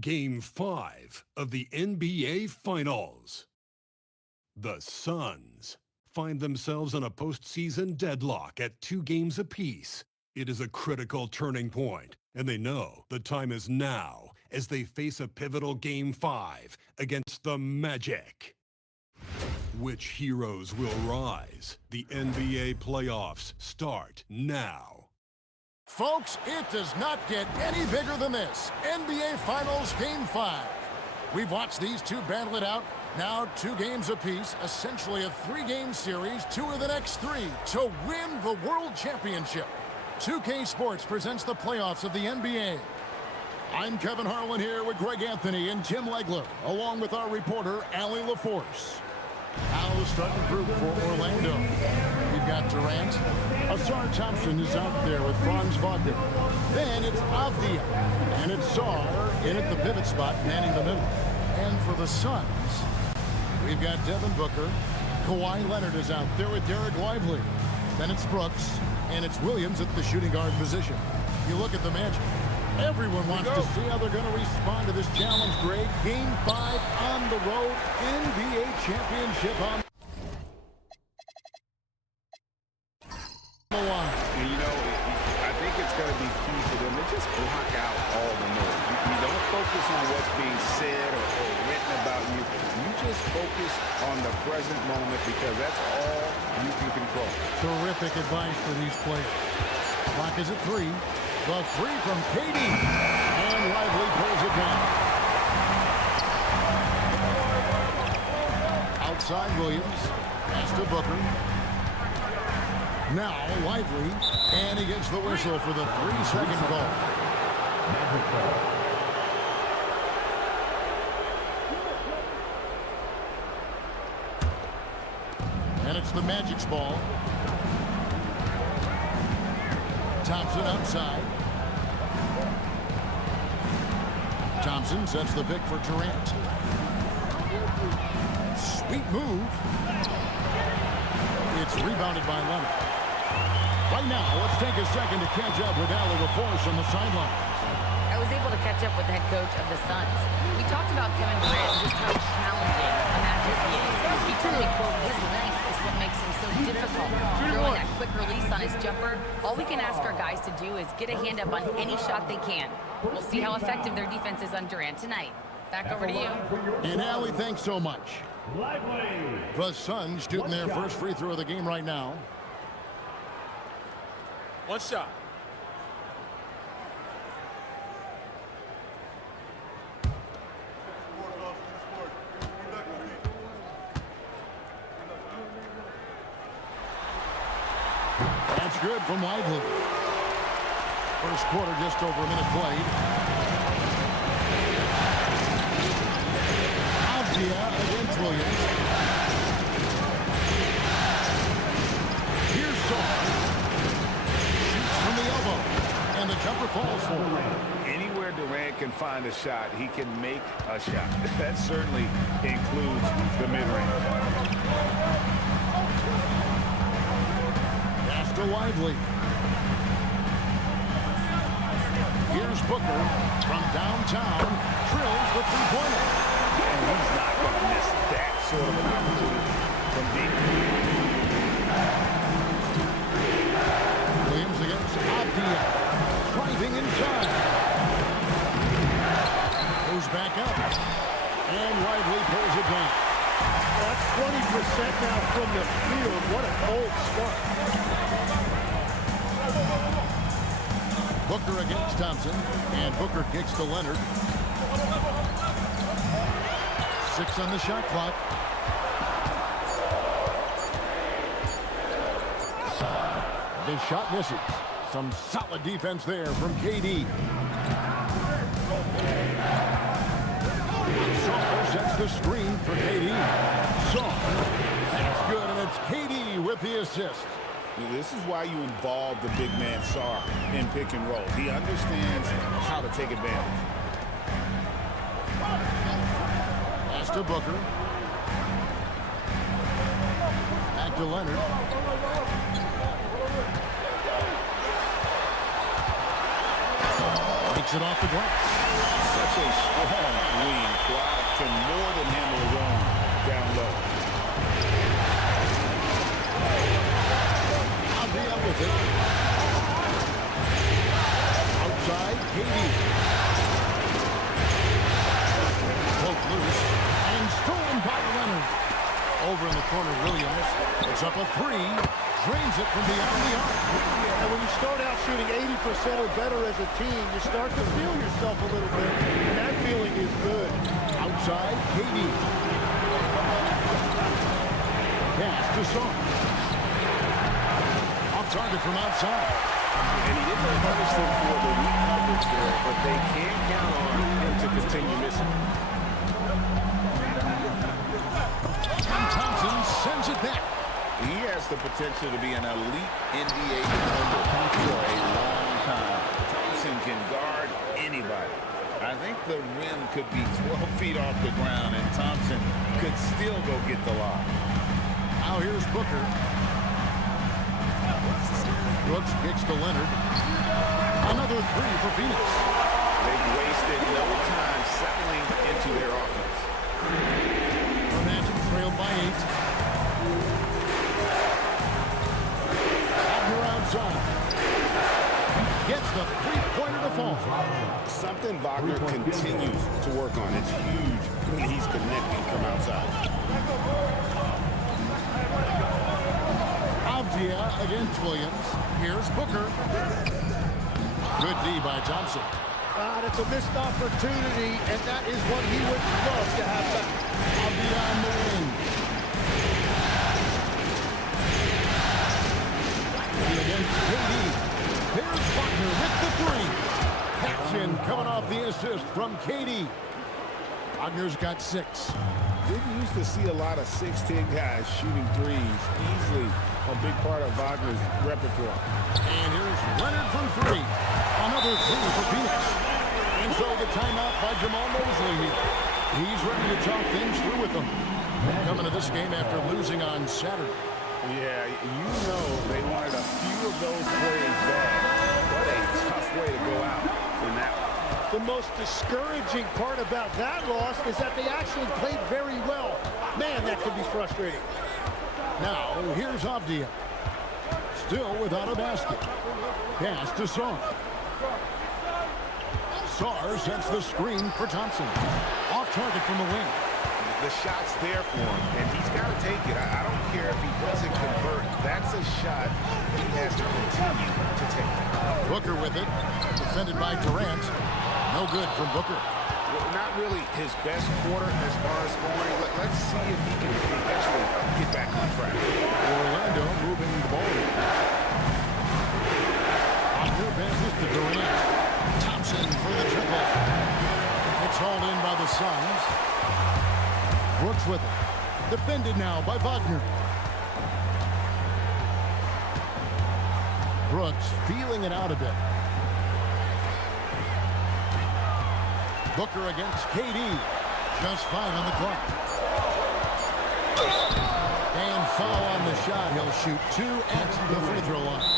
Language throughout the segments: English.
Game 5 of the NBA Finals. The Suns find themselves in a postseason deadlock at 2 games apiece. It is a critical turning point, and they know the time is now as they face a pivotal Game 5 against the Magic. Which heroes will rise? The NBA playoffs start now. Folks, it does not get any bigger than this. NBA Finals Game 5. We've watched these two battle it out. Now 2 games apiece, essentially a 3-game series, 2 of the next 3 to win the World Championship. 2K Sports presents the playoffs of the NBA. I'm Kevin Harlan here with Greg Anthony and Tim Legler, along with our reporter, Allie LaForce. Now the starting group for Orlando. We've got Durant. Asar Thompson is out there with Franz Wagner. Then it's Avdia. And it's Sar in at the pivot spot, manning the middle. And for the Suns, we've got Devin Booker. Kawhi Leonard is out there with Derek Lively. Then it's Brooks. And it's Williams at the shooting guard position. You look at the Magic. Everyone wants to see how they're going to respond to this challenge, Greg. Game 5 on the road, NBA championship on the line. And you know, I think it's going to be key for them to just block out all the noise. You don't focus on what's being said or written about you. You just focus on the present moment because that's all you can control. Terrific advice for these players. Clock is at 3. The 3 from KD. And Lively pulls it down. Outside Williams. Pass to Booker. Now Lively. And he gets the whistle for the 3-second call. And it's the Magic's ball. Thompson outside. Thompson sets the pick for Durant. Sweet move. It's rebounded by Leonard. Right now, let's take a second to catch up with Allie LaForce on the sideline. I was able to catch up with the head coach of the Suns. We talked about Kevin Durant and just how challenging a Magic he is. He told me, quote, his length is what makes him so difficult. Throwing that quick release on his jumper, all we can ask our guys to do is get a hand up on any shot they can. We'll see how effective their defense is on Durant tonight. Back over to you. And Allie, thanks so much. The Suns shooting their first free throw of the game right now. One shot. That's good from Lively. First quarter, just over a minute played. Avdia against Williams. Here's Sar. Shoots from the elbow. And the jumper falls for him. Anywhere Durant can find a shot, he can make a shot. That certainly includes the mid-range. Pass to Lively. Here's Booker from downtown. Drills the three-pointer. And he's not going to miss that sort of an opportunity from deep. Williams against Avdia. Driving inside. Goes back up. And Lively pulls it down. That's 20% now from the field. What a cold start. Booker against Thompson. And Booker kicks to Leonard. 6 on the shot clock. The shot misses. Some solid defense there from KD. Sar sets the screen for KD. Sar. That's good, and it's KD with the assist. This is why you involve the big man Sar in pick and roll. He understands how to take advantage. Pass to Booker. Back to Leonard. Knocks it off the glass. Such a strong wing. Clyde can more than handle his own down low. Avdia with it. Outside, Katie. Poked loose. And stolen by Leonard. Over in the corner, Williams. It's up a three. Drains it from beyond the arc. And when you start out shooting 80% or better as a team, you start to feel yourself a little bit. And that feeling is good. Outside, Katie. Pass to Song. Off target from outside. And he didn't punish them for the weak coverage there, but they can't count on him to continue missing. And Thompson sends it back. He has the potential to be an elite NBA defender for a long time. Thompson can guard anybody. I think the rim could be 12 feet off the ground, and Thompson could still go get the lob. Now here's Booker. Brooks kicks to Leonard. Another three for Phoenix. They've wasted no time settling into their offense. The Magic trailed by 8. Wagner outside. Gets the three-pointer to fall. Something Wagner continues to work on. It's huge when he's connecting from outside. Avdia against Williams. Here's Booker. Good D by Thompson. That's a missed opportunity, and that is what he would love to have back. Avdia on the wing. Against KD. Here's Wagner with the three. Action coming off the assist from KD. Wagner's got 6. Didn't used to see a lot of 6'10" guys shooting threes. Easily a big part of Wagner's repertoire. And here's Leonard from 3. Another three for Phoenix. And so the timeout by Jamal Mosley here. He's ready to talk things through with them. Coming to this game after losing on Saturday. Yeah, you know they wanted a few of those plays back. What a tough way to go out in that one. The most discouraging part about that loss is that they actually played very well. Man, that could be frustrating. Now, here's Avdia. Still without a basket. Pass to Sarr. Sarr sets the screen for Thompson. Off target from the wing. The shot's there for him, and he's got to take it. I don't care if he doesn't convert. That's a shot he has to continue to take. Booker with it. Defended by Durant. No good from Booker. Well, not really his best quarter as far as scoring. Let's see if he can eventually get back on track. Orlando moving the ball. Wagner passes to Durant. Thompson for the triple. It's hauled in by the Suns. Brooks with it. Defended now by Wagner. Brooks feeling it out a bit. Booker against KD. Just 5 on the clock. And foul on the shot. He'll shoot 2 at the free throw line.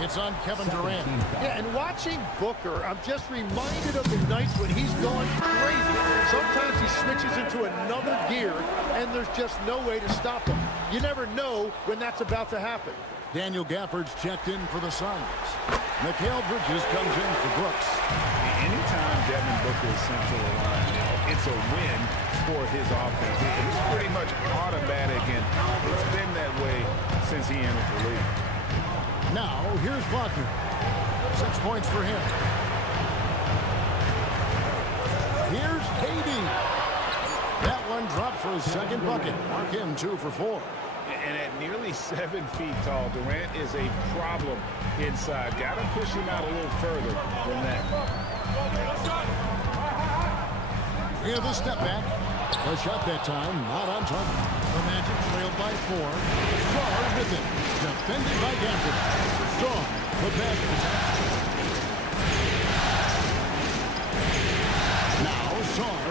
It's on Kevin Durant. Yeah, and watching Booker, I'm just reminded of the nights when he's going crazy. Sometimes he switches into another gear, and there's just no way to stop him. You never know when that's about to happen. Daniel Gafford's checked in for the Suns. Mikal Bridges comes in for Brooks. Anytime Devin Booker is sent to the line, it's a win for his offense. It's pretty much automatic, and it's been that way since he entered the league. Now, here's Wagner. 6 points for him. Here's KD. That one dropped for his second bucket. Mark him 2 for 4. And at nearly 7 feet tall, Durant is a problem inside. Got to push him out a little further than that. Here's the step back. A shot that time, not on target. The Magic trailed by 4. Sarr with it. Defended by Gafford. Sarr, the pass to Thompson. Now Sarr.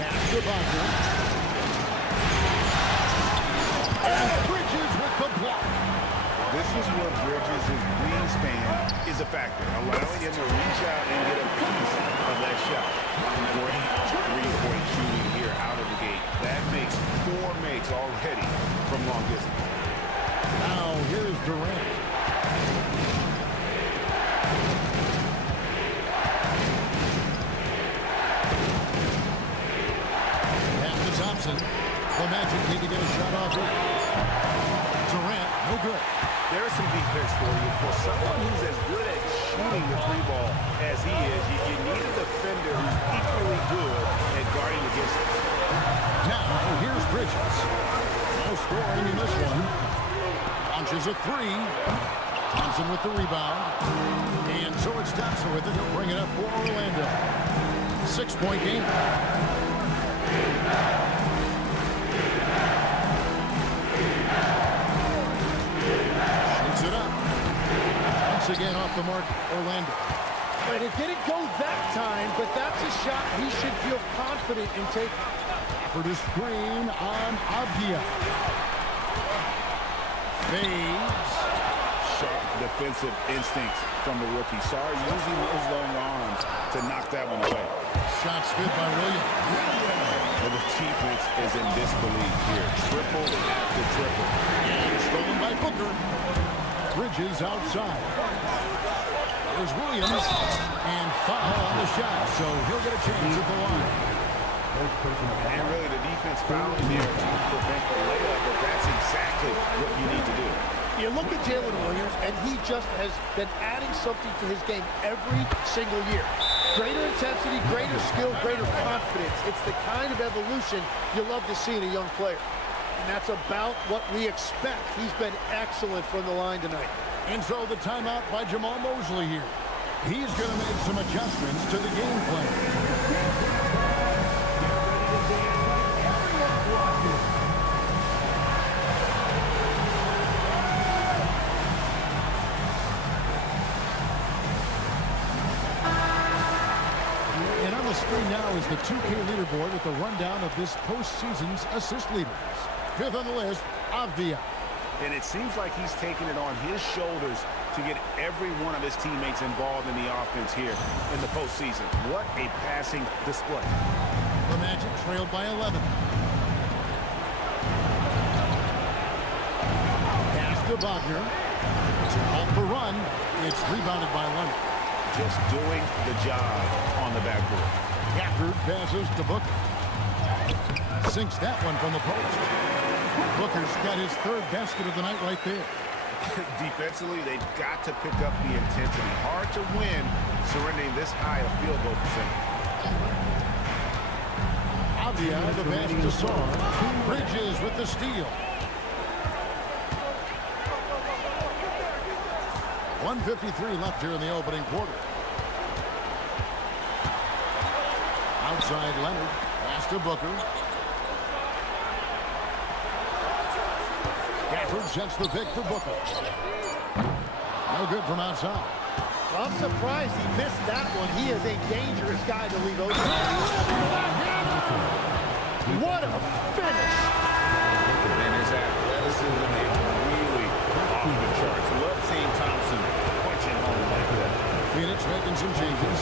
Pass to Wagner. And Bridges with the block. This is where Bridges' wingspan is a factor, allowing him to reach out and get a piece of that shot. Great three-point shooting here out of the gate. That makes 4 makes already from long distance. Now here's Durant. Pass to Thompson. The Magic need to get a shot off here. Durant, no good. There's some defense for you. For someone who's as good at shooting the 3-ball as he is, you need a defender who's equally good at guarding against it. Now, here's Bridges. No scoring in this one. Launches a 3. Thompson with the rebound. And so it's Thompson with it. He'll bring it up for Orlando. 6-point game. Shoots it up. Once again off the mark, Orlando. And it didn't go that time, but that's a shot he should feel confident in taking. For the screen on Avdia. Fades. Sharp defensive instincts from the rookie. Sorry, using those long arms to knock that one away. Shot spit by Williams. And the defense is in disbelief here. Triple after triple. Stolen by Booker. Bridges outside. There's Williams. And foul on the shot, so he'll get a chance at the line. And really the defense fouling there to prevent the layup, but that's exactly what you need to do. You look at Jalen Williams, and he just has been adding something to his game every single year. Greater intensity, greater skill, greater confidence. It's the kind of evolution you love to see in a young player. And that's about what we expect. He's been excellent from the line tonight. And so the timeout by Jamal Mosley here. He's going to make some adjustments to the game plan. And on the screen now is the 2K leaderboard with the rundown of this postseason's assist leaders. 5th on the list, Avdia. And it seems like he's taking it on his shoulders to get every one of his teammates involved in the offense here in the postseason. What a passing display. The Magic trailed by 11. Pass to Wagner. To halt the run. It's rebounded by Leonard. Just doing the job on the backboard. Gafford passes to Booker. Sinks that one from the post. Booker's got his 3rd basket of the night right there. Defensively, they've got to pick up the intensity. Hard to win surrendering this high a field goal percentage. Avdia, the pass to Saar. Bridges with the steal. 1:53 left here in the opening quarter. Outside Leonard. Pass to Booker. Gafford sets the pick for Booker. No good from outside. Well, I'm surprised he missed that one. He is a dangerous guy to leave open. What a finish! And his athleticism is really off the charts. Love seeing Thompson punching home like that. Phoenix making some changes.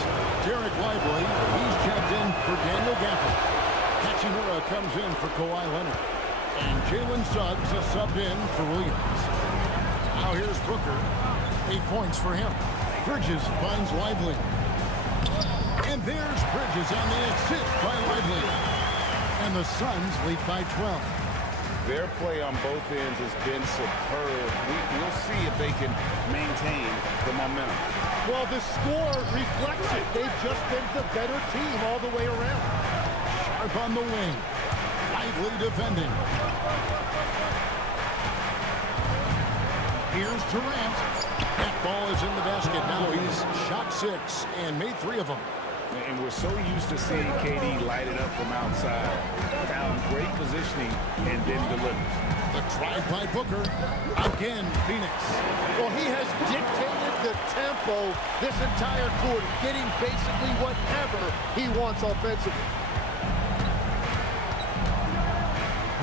Derek Lively, he's checked in for Daniel Gafford. Hachimura comes in for Kawhi Leonard. And Jalen Suggs is subbed in for Williams. Now here's Booker. 8 points for him. Bridges finds Lively. And there's Bridges on the assist by Lively. And the Suns lead by 12. Their play on both ends has been superb. We'll see if they can maintain the momentum. Well, the score reflects it. They've just been the better team all the way around. Sharp on the wing. Lively defending. Here's Durant. That ball is in the basket. Now he's shot 6 and made 3 of them. And we're so used to seeing KD light it up from outside. Found great positioning and then delivers. The drive by Booker. Again, Phoenix. Well, he has dictated the tempo this entire quarter, getting basically whatever he wants offensively.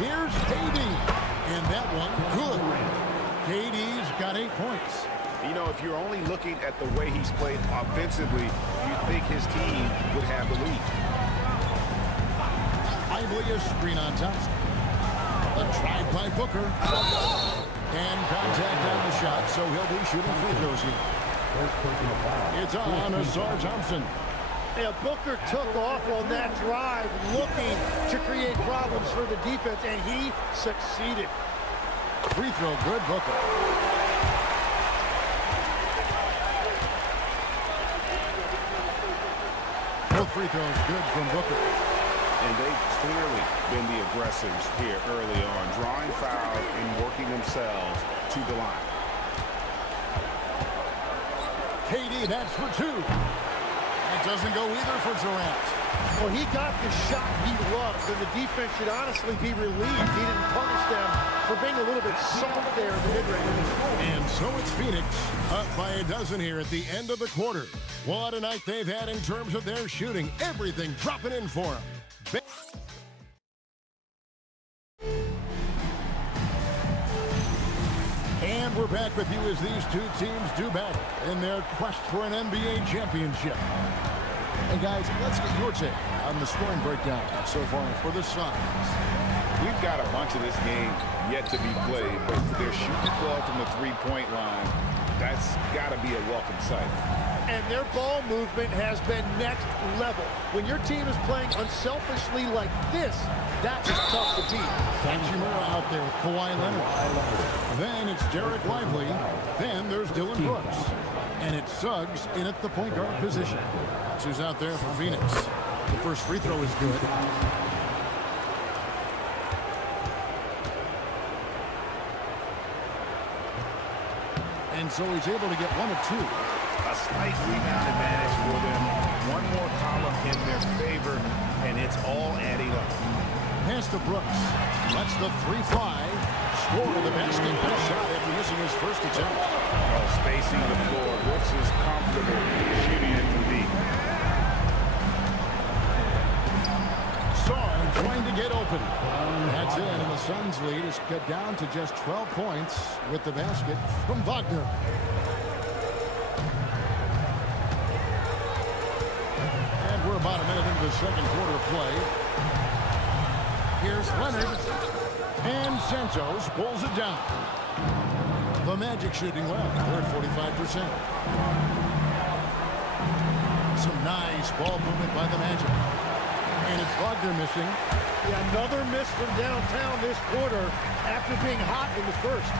Here's KD. And that one, good. KD's got 8 points. You know, if you're only looking at the way he's played offensively, you think his team would have the lead. Lively a screen on Thompson. A drive by Booker. And contact on the shot, so he'll be shooting free throws here. It's on Asar Thompson. Yeah, Booker took off on that drive looking to create problems for the defense, and he succeeded. Free throw good, Booker. Both free throws good from Booker. And they've clearly been the aggressors here early on, drawing fouls and working themselves to the line. KD, that's for 2. It doesn't go either for Durant. Well, he got the shot he loves, and the defense should honestly be relieved he didn't punish them for being a little bit soft there in the mid-range. And so it's Phoenix up by a dozen here at the end of the quarter. What a night they've had in terms of their shooting. Everything dropping in for them. And we're back with you as these two teams do battle in their quest for an NBA championship. Hey guys, let's get your take on the scoring breakdown so far for the Suns. We've got a bunch of this game yet to be played, but they're shooting well from the three-point line. That's got to be a welcome sight. And their ball movement has been next level. When your team is playing unselfishly like this, that is tough to beat. Hachimura out there with Kawhi Leonard. Then it's Derek Lively. Then there's Dylan Brooks. And it's Suggs in at the point guard position. That's who's out there for Phoenix. The first free throw is good. And so he's able to get 1 of 2. A slight rebound advantage for them. One more column in their favor, and it's all adding up. Pass to Brooks. Lets the 3 fly. Score the basket. Good shot after missing his first attempt. Well, spacing the floor. Brooks is comfortable shooting it from deep. Saar trying to get open. That's in, and the Suns' lead is cut down to just 12 points with the basket from Wagner. And we're about a minute into the second quarter of play. Here's Leonard. And Santos pulls it down. The Magic shooting well. They're at 45%. Some nice ball movement by the Magic. And it's Wagner missing. Yeah, another miss from downtown this quarter after being hot in the first.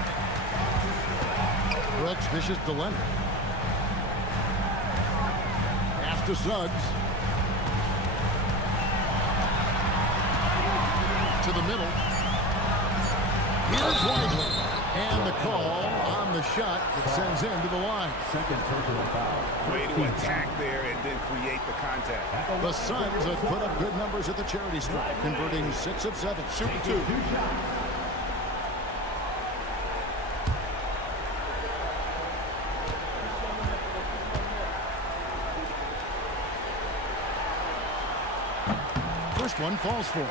Brooks dishes to Leonard. Pass to Suggs. To the middle. Here's Lively. And the call on the shot that sends him to the line. Second personal foul. Way to attack there and then create the contact. The Suns have put up good numbers at the charity stripe, converting 6 of 7. Shooting 2. First one falls for.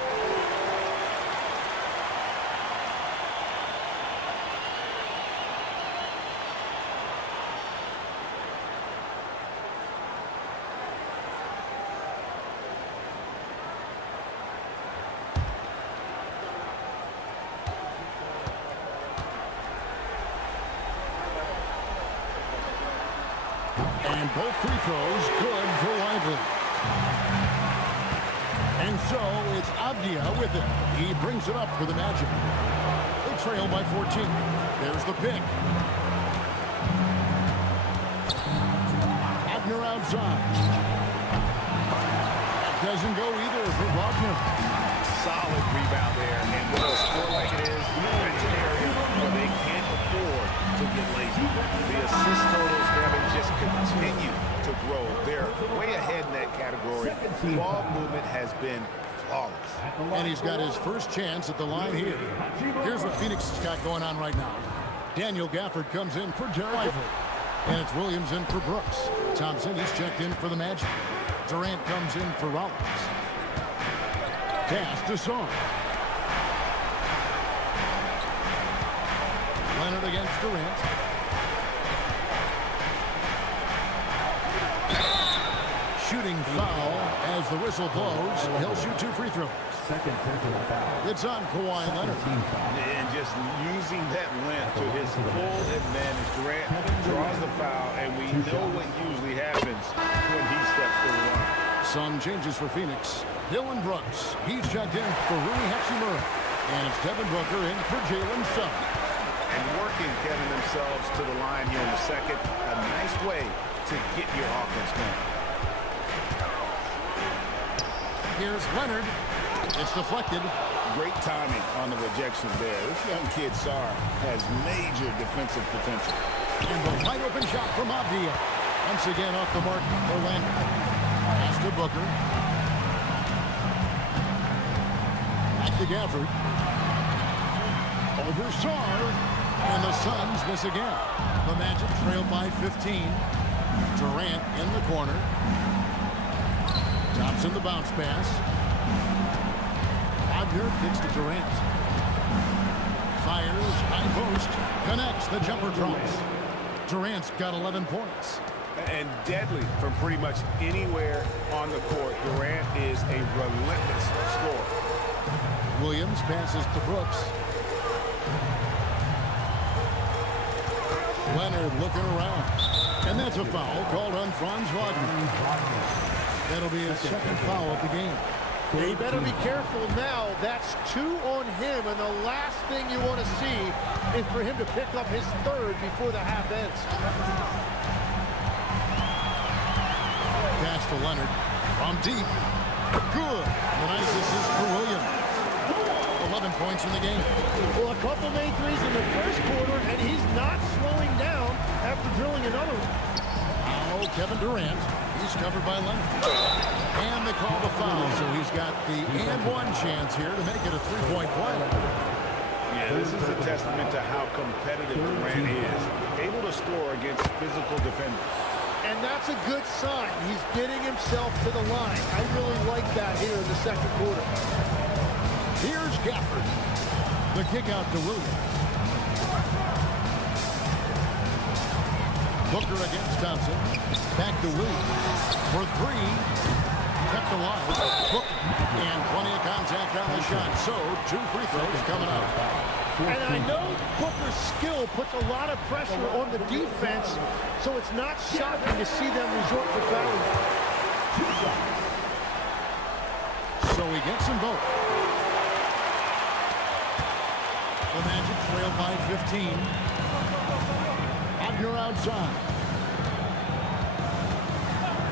And both free throws good for Lively. And so it's Avdia with it. He brings it up for the Magic. They trail by 14. There's the pick. Wagner outside. That doesn't go either for Wagner. Solid rebound there, and with a score like it is, that's an area where they can't afford to get lazy. The assist totals haven't just continued to grow. They're way ahead in that category. Ball movement has been flawless. And he's got his first chance at the line here. Here's what Phoenix has got going on right now. Daniel Gafford comes in for Derek Lively. And it's Williams in for Brooks. Thompson, he's checked in for the Magic. Durant comes in for Rollins. Pass to Saar. Leonard against Durant. Shooting foul as the whistle blows. He'll shoot 2 free throws. Second personal foul. It's on Kawhi Leonard. And just using that length to his full advantage. Durant draws the foul, and we know what usually happens when he steps to the line. Sun changes for Phoenix. Dylan Brooks. He's checked in for Rui Hachimura. And it's Devin Booker in for Jalen Suggs. And working Kevin themselves to the line here in the second. A nice way to get your offense going. Here's Leonard. It's deflected. Great timing on the rejection there. This young kid, Sar, has major defensive potential. And the wide open shot from Abdia. Once again off the mark, Orlando. Pass to Booker. Back to Gafford. Over Sar. And the Suns miss again. The Magic trail by 15. Durant in the corner. Thompson the bounce pass. Wagner kicks to Durant. Fires, high post. Connects, the jumper drops. Durant's got 11 points. And deadly from pretty much anywhere on the court. Durant is a relentless scorer. Williams passes to Brooks. Leonard looking around. And that's a foul called on Franz Wagner. That'll be his second foul of the game. He better be careful now. That's 2 on him, and the last thing you want to see is for him to pick up his 3rd before the half ends. Pass to Leonard from deep. Good. The nice assist for Williams. 11 points in the game. Well, a couple made threes in the first quarter, and he's not slowing down after drilling another one. Now Kevin Durant. He's covered by Leonard. And they call the foul, so he's got the and-one chance here to make it a 3-point play. Yeah, this is a testament to how competitive Durant is. Able to score against physical defenders. And that's a good sign. He's getting himself to the line. I really like that here in the second quarter. Here's Gafford. The kick out to Williams. Booker against Thompson. Back to Williams for 3. Kept alive. Booker. And plenty of contact on the shot. So 2 free throws coming up. And I know Booker's skill puts a lot of pressure on the defense, so it's not shocking to see them resort to fouling. So he gets them both. The Magic trail by 15. Wagner outside.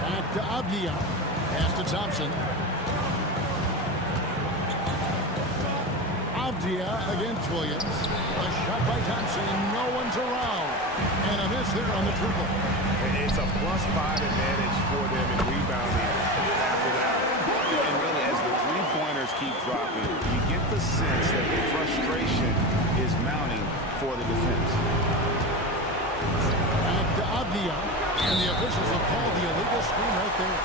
Back to Abdia. Pass to Thompson. Abdia against Williams. A shot by Thompson. No one's around. And a miss there on the triple. It's a +5 advantage for them in rebounding after that. And really, as the three-pointers keep dropping, you get the sense that the frustration is mounting for the defense. Back to Abdia. And the officials have called the illegal screen right there.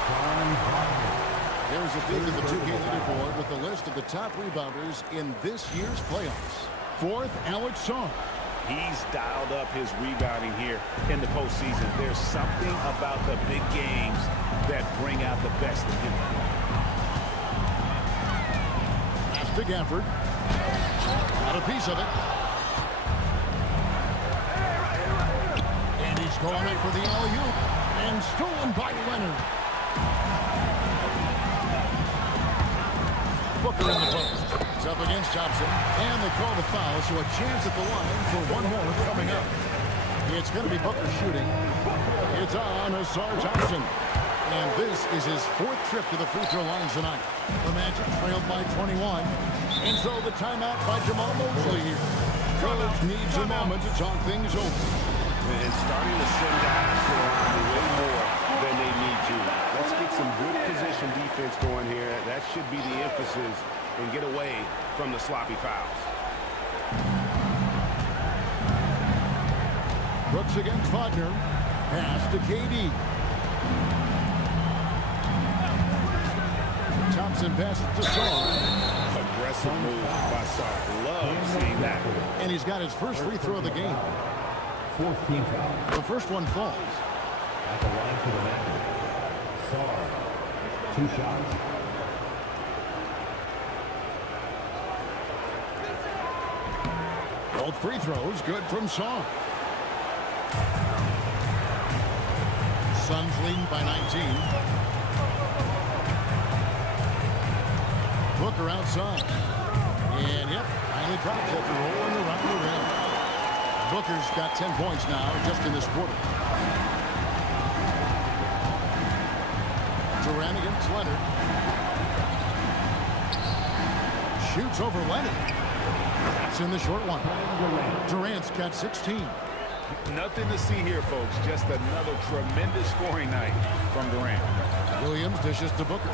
There's a peek at the 2K leaderboard with the list of the top rebounders in this year's playoffs. 4th, Alex Song. He's dialed up his rebounding here in the postseason. There's something about the big games that bring out the best in him. Pass to Gafford. Got a piece of it. And he's going for the alley-oop. And stolen by Leonard. Booker in the post. It's up against Thompson. And they call the foul, so a chance at the line for one more coming up. It's going to be Booker shooting. It's on Asar Thompson. And this is his 4th trip to the free throw line tonight. The Magic trailed by 21. And so the timeout by Jamal Mosley here. Coach needs a moment to talk things over. And starting to send guys to the line way more than they need to. Let's get some good position defense going here. That should be the emphasis and get away from the sloppy fouls. Brooks against Wagner. Pass to KD. Thompson passes to Saul. Aggressive move by Saul. Love seeing that. And he's got his first free throw of the game. Fourth team foul. The first one falls. At the line for the man. Sar. 2 shots. Both free throws good from Song. Suns leading by 19. Booker outside. And yep, finally drops it, rolling around the rim. Booker's got 10 points now just in this quarter. Durant against Leonard. Shoots over Leonard. That's in the short one. Durant's got 16. Nothing to see here, folks. Just another tremendous scoring night from Durant. Williams dishes to Booker.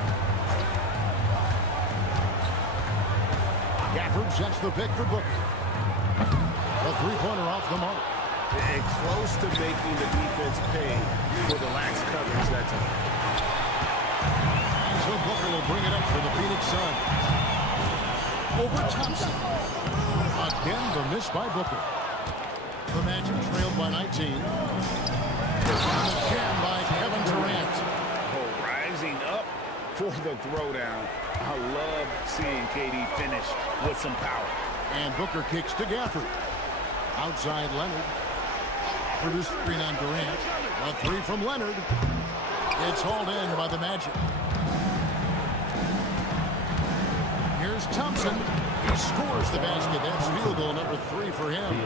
Gafford sets the pick for Booker. A three-pointer off the mark. And close to making the defense pay for the lax coverage that time. So Booker will bring it up for the Phoenix Suns. Over Thompson. Again, the miss by Booker. The Magic trailed by 19. Again by Kevin Durant. Oh, rising up for the throwdown. I love seeing KD finish with some power. And Booker kicks to Gafford. Outside Leonard. Produced screen on Durant. A three from Leonard. It's hauled in by the Magic. Here's Thompson. He scores the basket. That's field goal number 3 for him.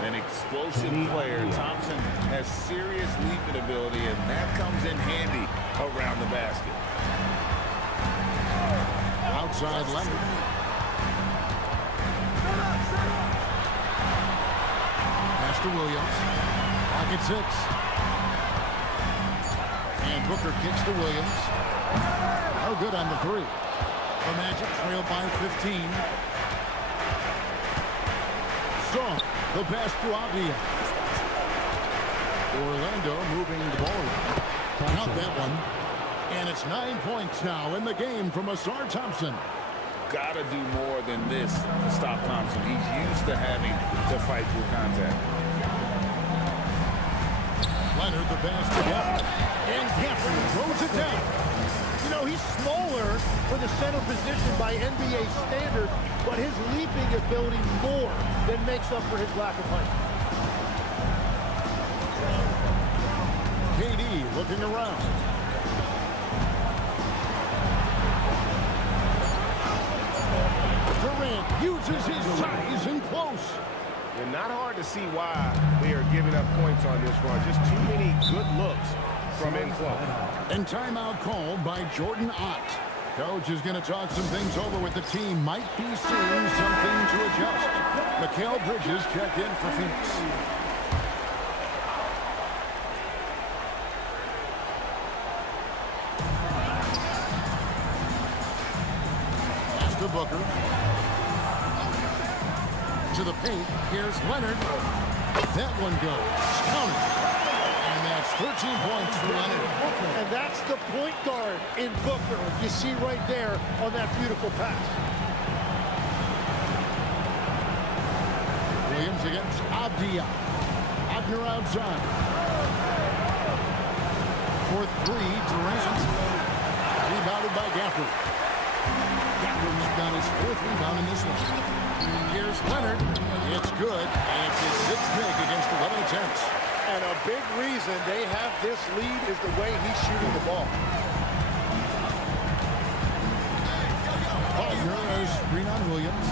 An explosive player. Thompson has serious leaping ability, and that comes in handy around the basket. Outside Leonard. Pass to Williams. Pocket 6. And Booker kicks to Williams. No good on the 3. The Magic trail by 15. Song, the pass to Avdia. Orlando moving the ball around. Count that one. And it's 9 points now in the game from Asar Thompson. Gotta do more than this to stop Thompson. He's used to having to fight through contact. Leonard the pass to Gafford. And Gafford throws it down. You know, he's smaller for the center position by NBA standard, but his leaping ability more than makes up for his lack of height. KD looking around. Durant uses his size in close. And not hard to see why they are giving up points on this run. Just too many good looks from in close. And timeout called by Jordan Ott. Coach is going to talk some things over with the team. Might be seeing something to adjust. Mikal Bridges checked in for Phoenix. Pass to Booker. To the paint. Here's Leonard. That one goes. Counted. And that's 13 points for Leonard. And that's the point guard in Booker. You see right there on that beautiful pass. Williams against Avdia. Abner outside. For 3, Durant. Rebounded by Gafford. Gafford's got his 4th rebound in this one. Here's Leonard. It's good. And it's his 6th pick against 11 attempts. And a big reason they have this lead is the way he's shooting the ball. Wagner is screen on Williams.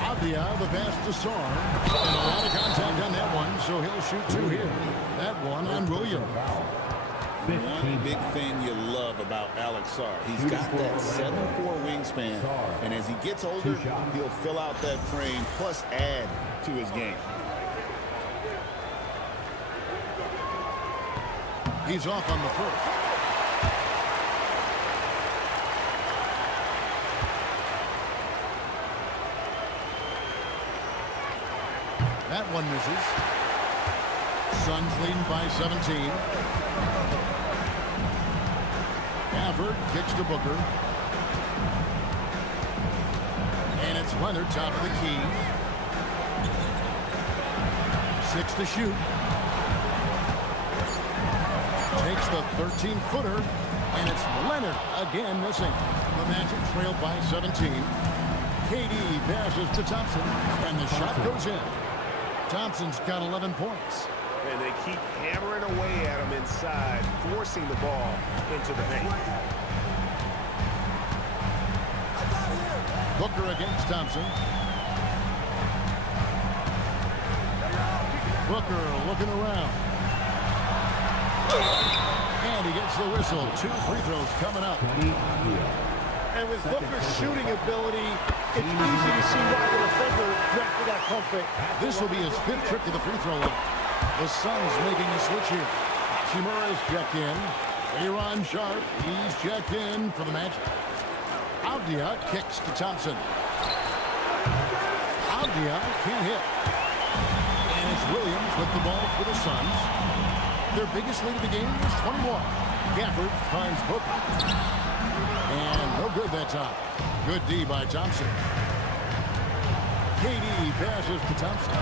Avdia, the pass to Sar. And a lot of contact on that one, so he'll shoot 2 here. That one on Williams. One big thing you love about Alex Sarr, he's got that 7'4" wingspan, and as he gets older, he'll fill out that frame plus add to his game. He's off on the first. That one misses. Suns leading by 17. Gafford kicks to Booker. And it's Leonard top of the key. 6 to shoot. Takes the 13-footer, and it's Leonard again missing. The Magic trailed by 17. KD passes to Thompson, and the shot goes in. Thompson's got 11 points. And they keep hammering away at him inside, forcing the ball into the paint. Booker against Thompson. Booker looking around. And he gets the whistle. 2 free throws coming up. And with Booker's shooting ability, it's easy to see why the defender went for that comfort. This will be his 5th trip to the free throw line. The Suns making a switch here. Hachimura's checked in. Aaron Sharp, he's checked in for the Magic. Avdia kicks to Thompson. Avdia can't hit. And it's Williams with the ball for the Suns. Their biggest lead of the game is 21. Gafford finds Booker. And no good that time. Good D by Thompson. KD passes to Thompson.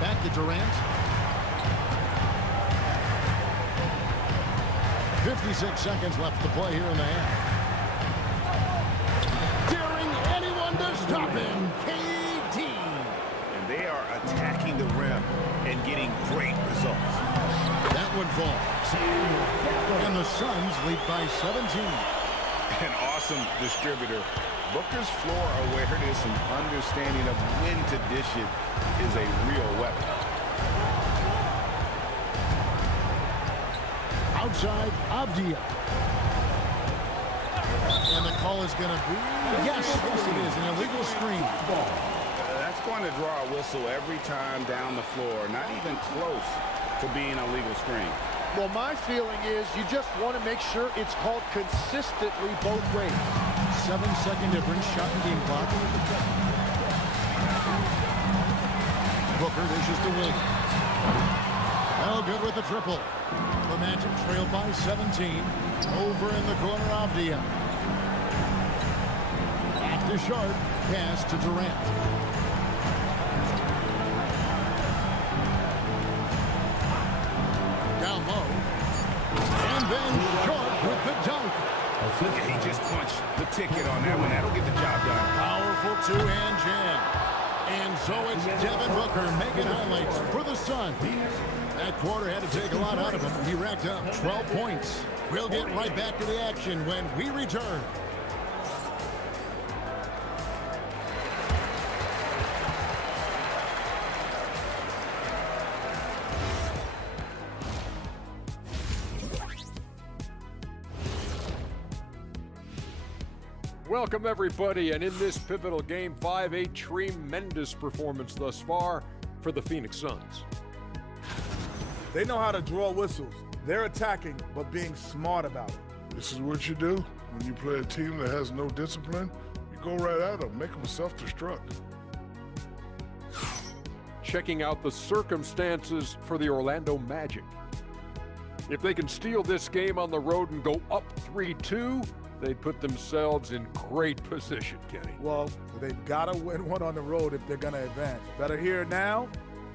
Back to Durant. 56 seconds left to play here in the half. Daring anyone to stop him, KD. And they are attacking the rim and getting great results. That one falls. And the Suns lead by 17. An awesome distributor. Booker's floor awareness and understanding of when to dish it is a real weapon. Outside, Avdia. And the call is going to be, yes, it is, an illegal screen. That's going to draw a whistle every time down the floor. Not even close to being a legal screen. Well, my feeling is you just want to make sure it's called consistently both ways. 7-second difference, shot and game clock. Booker dishes to Williams. Well, good with the triple. The Magic trailed by 17. Over in the corner, Avdia. Back to Sharp. Pass to Durant. Down low. And then Sharp with the dunk. He just punched the ticket on that one. That'll get the job done. Powerful two-hand jam. And so it's Devin Booker making highlights for the Suns. That quarter had to take a lot out of him. He racked up 12 points. We'll get right back to the action when we return. Welcome, everybody, and in this pivotal Game 5, a tremendous performance thus far for the Phoenix Suns. They know how to draw whistles. They're attacking, but being smart about it. This is what you do when you play a team that has no discipline. You go right at them, make them self-destruct. Checking out the circumstances for the Orlando Magic. If they can steal this game on the road and go up 3-2, they put themselves in great position, Kenny. Well, they've got to win one on the road if they're going to advance. Better here now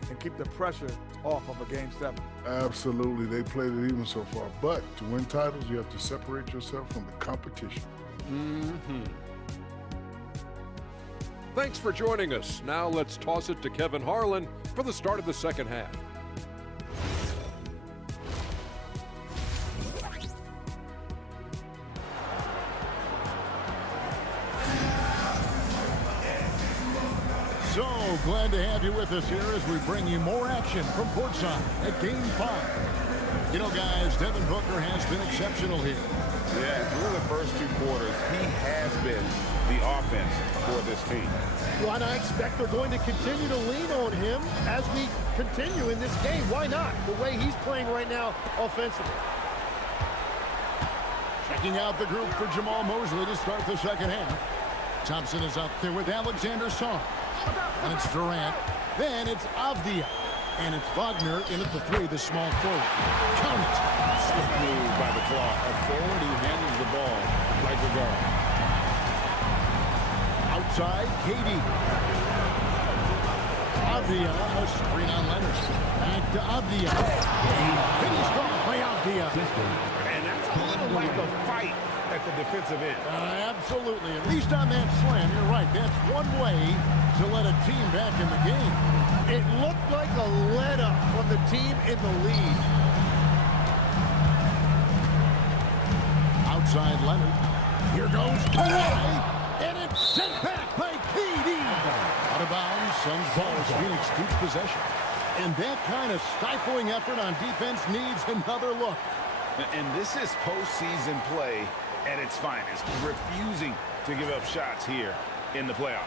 and keep the pressure off of a Game 7. Absolutely, they played it even so far. But to win titles, you have to separate yourself from the competition. Thanks for joining us. Now let's toss it to Kevin Harlan for the start of the second half. So glad to have you with us here as we bring you more action from courtside at Game 5. You know, guys, Devin Booker has been exceptional here. Yeah, through the first 2 quarters, he has been the offense for this team. Well, and I expect they're going to continue to lean on him as we continue in this game. Why not? The way he's playing right now offensively. Checking out the group for Jamal Mosley to start the second half. Thompson is up there with Alexander Song. And it's Durant. Then it's Avdia. And it's Wagner in at the 3, the small forward. Count it. Slick move by the claw. A forward who handles the ball like a guard. Outside, KD. Avdia, a screen on Leonard. Back to Avdia. Finished off by Avdia. And that's a little lack of fight at the defensive end. Absolutely. At least on that slam, you're right. That's one way to let a team back in the game. It looked like a let-up from the team in the lead. Outside Leonard. Here goes Kawhi. And it's sent back by KD. Out of bounds, Suns ball as Phoenix keeps possession. And that kind of stifling effort on defense needs another look. And this is postseason play at its finest. Refusing to give up shots here in the playoffs.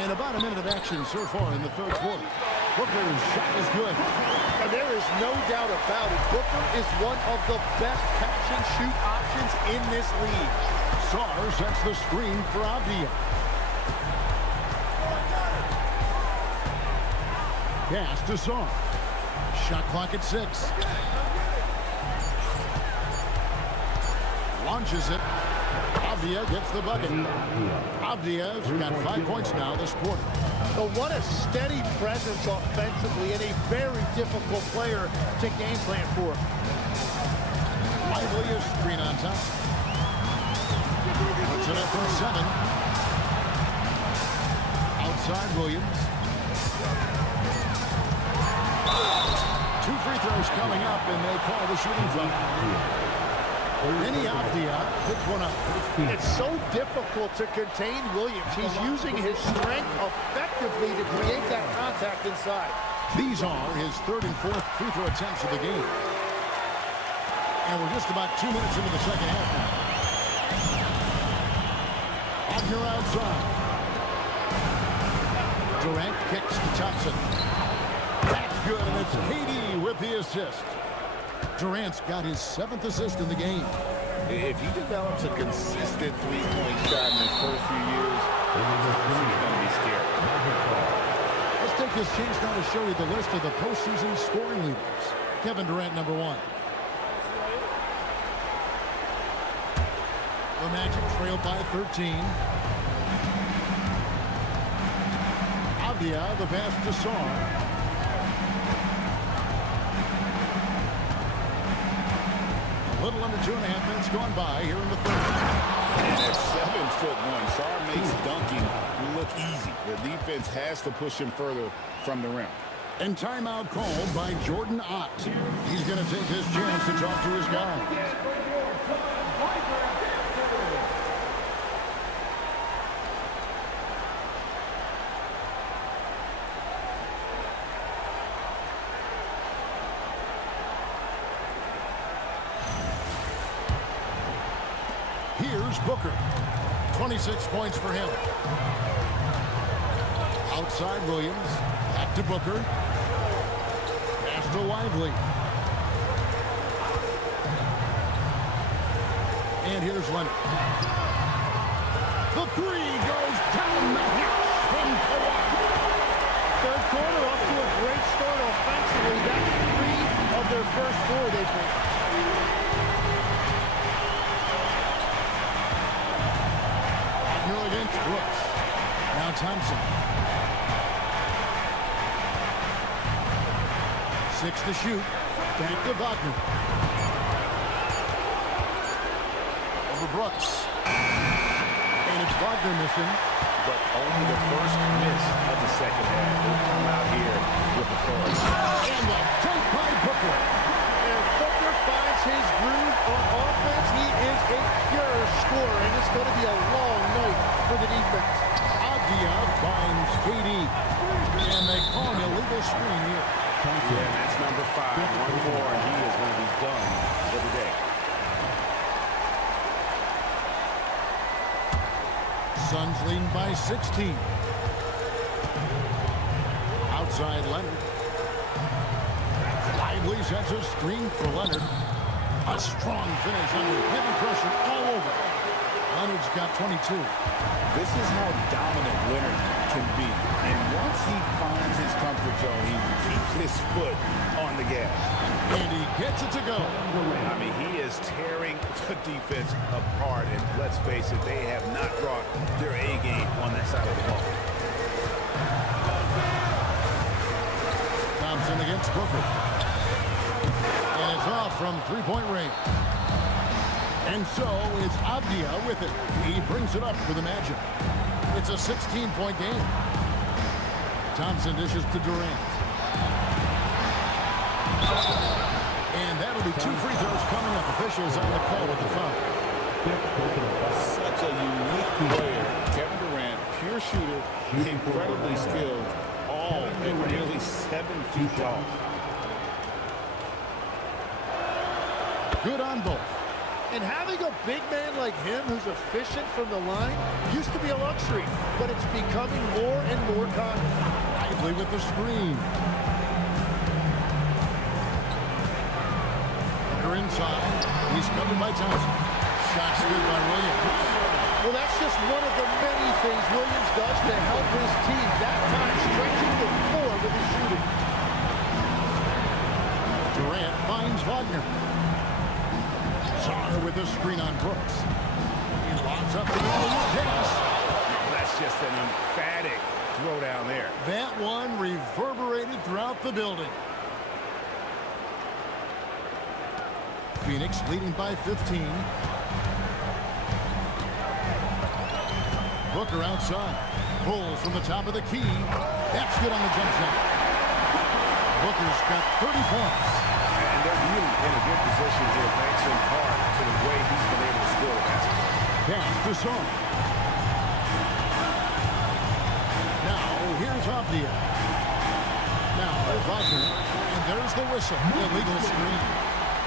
And about a minute of action so far in the third quarter. Booker's shot is good. And there is no doubt about it. Booker is one of the best catch-and-shoot options in this league. Sarr sets the screen for Avdia. Pass to Sarr. Shot clock at 6. Launches it. Avdia gets the bucket. Avdia's got 5 points now this quarter. But what a steady presence offensively and a very difficult player to game plan for. Lively a screen on top. Puts it up from 7. Outside Williams. 2 free throws coming up, and they call the shooting foul. Benny Avdia picks one up. It's so difficult to contain Williams. He's using his strength effectively to create that contact inside. These are his 3rd and 4th free throw attempts of the game. And we're just about 2 minutes into the second half now. Wagner outside. Durant kicks to Thompson. That's good, and it's KD with the assist. Durant's got his 7th assist in the game. If he develops a consistent three-point shot in his first few years, he's going to be scary. Let's take this chance now to show you the list of the postseason scoring leaders. Kevin Durant, number 1. The Magic trail by 13. Avdia, the pass to Sarr. A little under 2.5 minutes gone by here in the third. And at 7'1", Sarr makes dunking look easy. The defense has to push him further from the rim. And timeout called by Jordan Ott. He's going to take his chance to talk to his guys. Here's Booker. 26 points for him. Outside Williams. Back to Booker. Pass to Lively. And here's Leonard. The 3 goes down the hatch from Kawhi. Third quarter off to a great start offensively. That's 3 of their first 4 they've made. Against Brooks. Now Thompson. 6 to shoot. Back to Wagner. Over Brooks. And it's Wagner missing. But only the first miss of the second half. We'll come out here with authority. And the dunk by Booker. And Booker finds his groove on offense. He is a pure scorer, and it's going to be a long night for the defense. Avdia finds KD. And they call an illegal screen here. Yeah, that's number 5. One more, and he is going to be done for the day. Suns lead by 16. Outside Leonard. Lively sets a screen for Leonard. A strong finish under heavy pressure all over. Leonard's got 22. This is how dominant Leonard can be. And once he finds his comfort zone, he keeps his foot on the gas. And he gets it to go. I mean, he is tearing the defense apart. And let's face it, they have not brought their A game on that side of the ball. Thompson against Booker. And it's off from three-point range. And so it's Avdia with it. He brings it up for the Magic. It's a 16-point game. Thompson dishes to Durant. And that'll be 2 free throws coming up. Officials on the call with the foul. Such a unique player. Kevin Durant, pure shooter, incredibly skilled, all at nearly 7 feet tall. Good on both. And having a big man like him who's efficient from the line used to be a luxury, but it's becoming more and more common. Lively with the screen. Booker inside. He's covered by Thompson. Shot's good by Williams. Well, that's just one of the many things Williams does to help his team. That time stretching the floor with his shooting. Durant finds Wagner. Sarr with the screen on Brooks. He locks up the pass. That's just an emphatic throw down there. That one reverberated throughout the building. Phoenix leading by 15. Booker outside. Pulls from the top of the key. That's good on the jump shot. Booker's got 30 points. And they're really in a good position here, thanks in part to the way he's been able to score the basketball. Pass to Sarr. Now, here's Avdia. Now, Wagner. And there's the whistle. Illegal screen.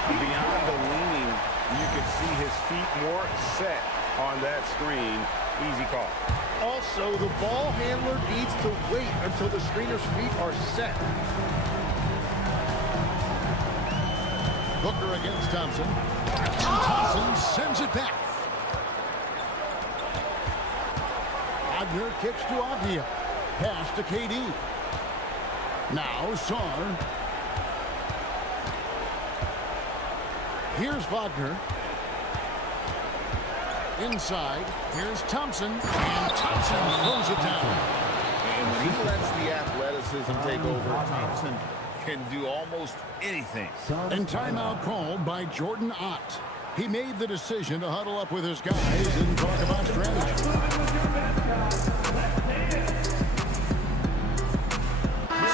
Beyond the leaning, you can see his feet more set on that screen. Easy call. Also, the ball handler needs to wait until the screener's feet are set. Booker against Thompson. And Thompson sends it back. Wagner kicks to Avdia. Pass to KD. Now Sarr. Here's Wagner. Inside. Here's Thompson. And Thompson throws it down. And when he lets the athleticism take over, Thompson can do almost anything. And timeout called by Jordan Ott. He made the decision to huddle up with his guys and talk about strategy.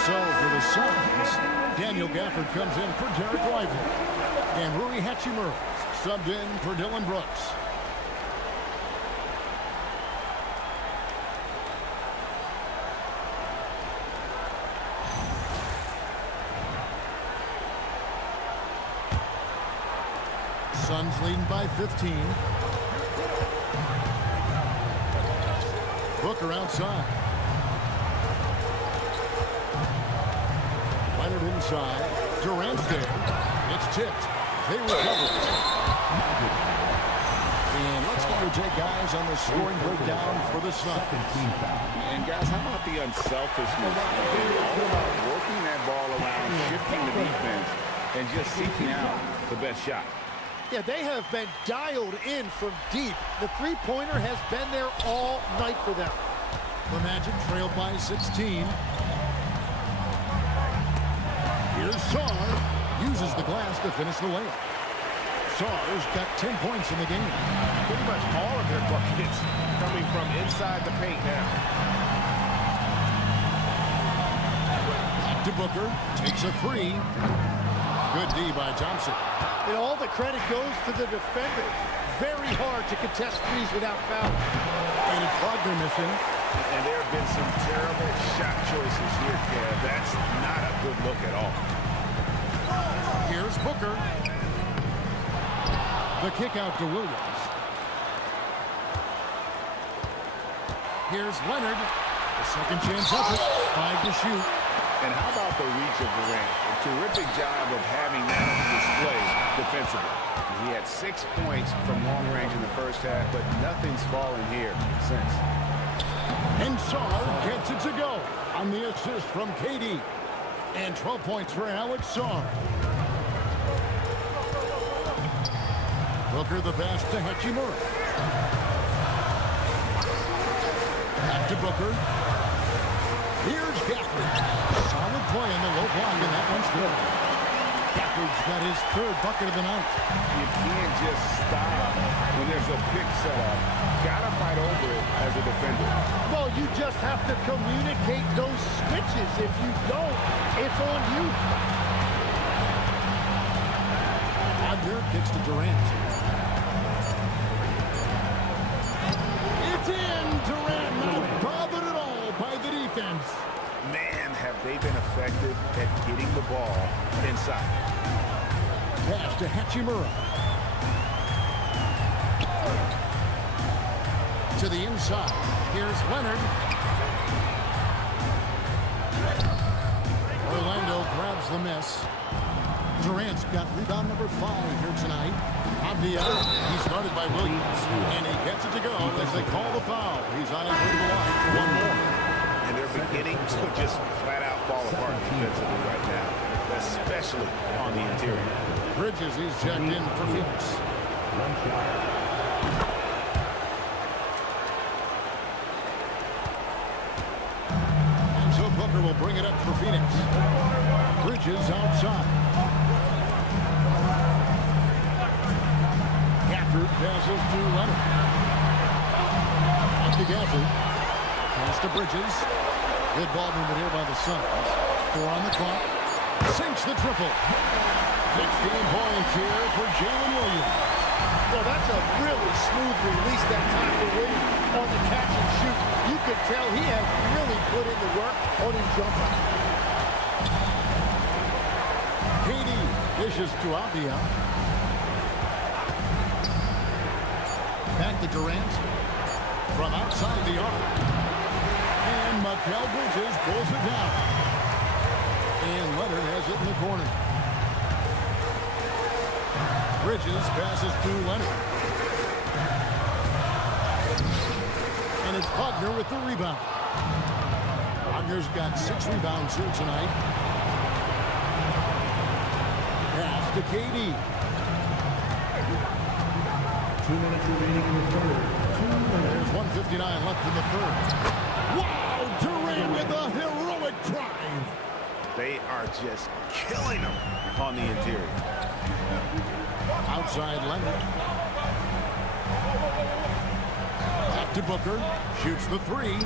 So for the Suns, Daniel Gafford comes in for Derek Lively. And Rui Hachimura subbed in for Dylan Brooks. Suns leading by 15. Booker outside. Leonard inside. Durant's there. It's tipped. They recover. And let's go to take guys on the scoring breakdown for the Suns. And guys, how about the unselfishness? All about working that ball around, shifting the defense, and just seeking out the best shot. Yeah, they have been dialed in from deep. The three-pointer has been there all night for them. The Magic trailed by 16. Here's Sarr. Uses the glass to finish the layup. Sarr's got 10 points in the game. Pretty much all of their buckets coming from inside the paint now. Back to Booker. Takes a three. Good D by Thompson. And all the credit goes to the defender. Very hard to contest threes without foul. And it's Wagner missing. And there have been some terrible shot choices here, Kev. That's not a good look at all. Here's Booker. The kick out to Williams. Here's Leonard. The second chance effort. 5 to shoot. And how about the reach of Durant? A terrific job of having that on display defensively. He had 6 points from long range in the first half, but nothing's fallen here since. And Sarr gets it to go on the assist from KD. And 12 points for Howard Sarr. Booker the pass to Hachimura. Back to Booker. Here's Gafford. Solid play in the low block, and that one's good. Gafford's got his third bucket of the night. You can't just stop when there's a pick set up. Gotta fight over it as a defender. Well, you just have to communicate those switches. If you don't, it's on you. Wagner kicks to Durant. It's in. Durant not bothered at all by the defense. Man, have they been effective at getting the ball inside. Pass to Hachimura. To the inside. Here's Leonard. Orlando grabs the miss. Durant's got rebound number 5 here tonight. Avdia, he's guarded by Williams. And he gets it to go as they call the foul. He's on his way to the line for one more. And they're beginning to just flat out fall apart defensively right now, especially on the interior. Bridges, he's checked in for Phoenix. One shot. And so Booker will bring it up for Phoenix. Bridges outside. Gafford passes to Leonard. Back to Gafford. Pass to Bridges. Good ball movement here by the Suns. 4 on the clock. Sinks the triple. 16 points here for Jalen Williams. Well, that's a really smooth release that time for Williams on the catch and shoot. You can tell he has really put in the work on his jumper. KD dishes to Avdia. Back to Durant. From outside the arc. And Mikal Bridges pulls it down. And Leonard has it in the corner. Bridges passes to Leonard. And it's Wagner with the rebound. Wagner's got 6 rebounds here tonight. Pass to KD. 2 minutes remaining in the third. There's 1:59 left in the third. Wow! Durant with a heroic drive. They are just killing them on the interior. Outside Leonard. Back to Booker. Shoots the 3.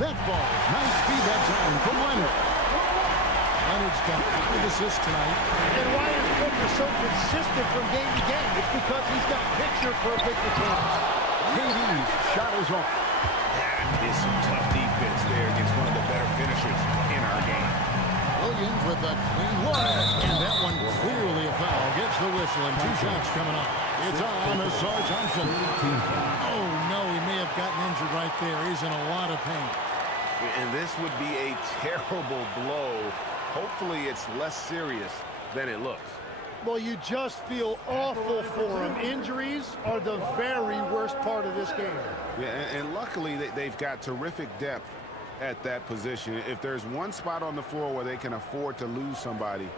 That falls. Nice feedback zone from Leonard. Leonard's got 5 assists tonight. And why is Booker so consistent from game to game? It's because he's got picture-perfect attempts. KD's shot is off. That is some tough defense there against one of the better finishers in our game. Williams with a clean one. And that one clearly a foul. Gets the whistle and 2 shots coming up. It's on to Sarr Johnson. Oh, no, he may have gotten injured right there. He's in a lot of pain. And this would be a terrible blow. Hopefully it's less serious than it looks. Well, you just feel awful for him. Injuries are the very worst part of this game. Yeah, and luckily they've got terrific depth at that position. If there's one spot on the floor where they can afford to lose somebody,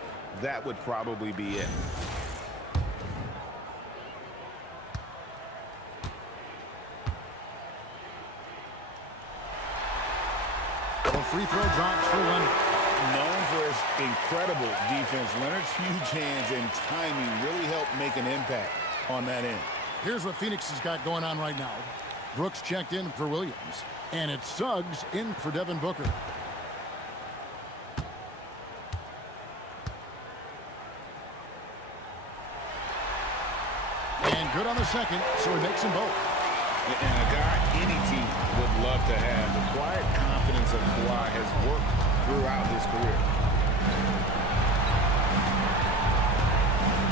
that would probably be it. The free throw drops for Leonard. Known for his incredible defense, Leonard's huge hands and timing really help make an impact on that end. Here's what Phoenix has got going on right now. Brooks checked in for Williams. And it's Suggs in for Devin Booker. And good on the second, so he makes them both. And a guy any team would love to have. The quiet confidence of Kawhi has worked throughout his career.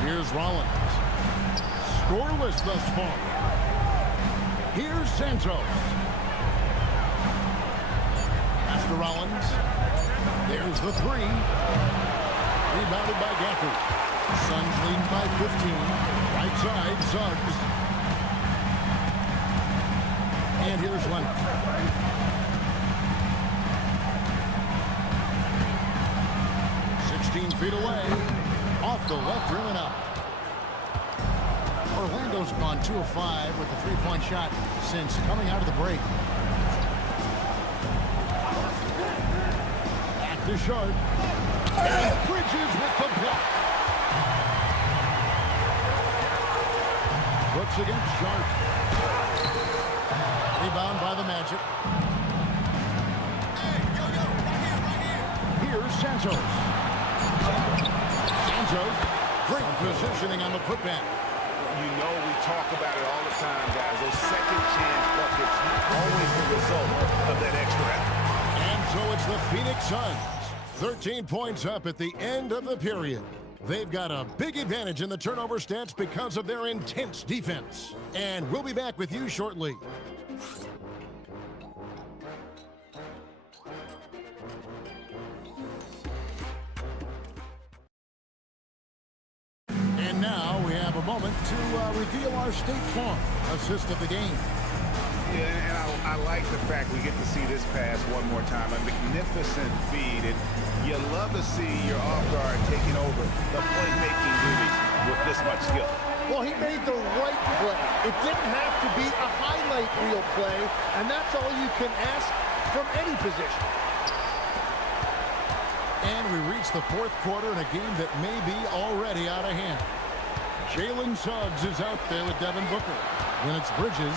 Here's Rollins. Scoreless thus far. Here's Santos. Pass to Rollins. There's the 3. Rebounded by Gafford. Suns leading by 15. Right side, Suggs. And here's Leonard. 16 feet away. Off the left rim and out. Orlando's gone 2 of 5 with the three-point shot since coming out of the break. Back to Sharp. And Bridges with the block. Brooks against Sharp. Rebound by the Magic. Here's Santos. Santos, great positioning on the putback. You know we talk about it all the time, guys. Those second chance buckets always the result of that extra effort. And so it's the Phoenix Suns. 13 points up at the end of the period. They've got a big advantage in the turnover stats because of their intense defense. And we'll be back with you shortly. And now we have a moment to reveal our State Farm assist of the game. Yeah, and I like the fact we get to see this pass one more time. A magnificent feed, and you love to see your off guard taking over the playmaking duties with this much skill. Well, he made the right play. It didn't have to be a highlight reel play, and that's all you can ask from any position. And we reach the fourth quarter in a game that may be already out of hand. Jalen Suggs is out there with Devin Booker. Then it's Bridges.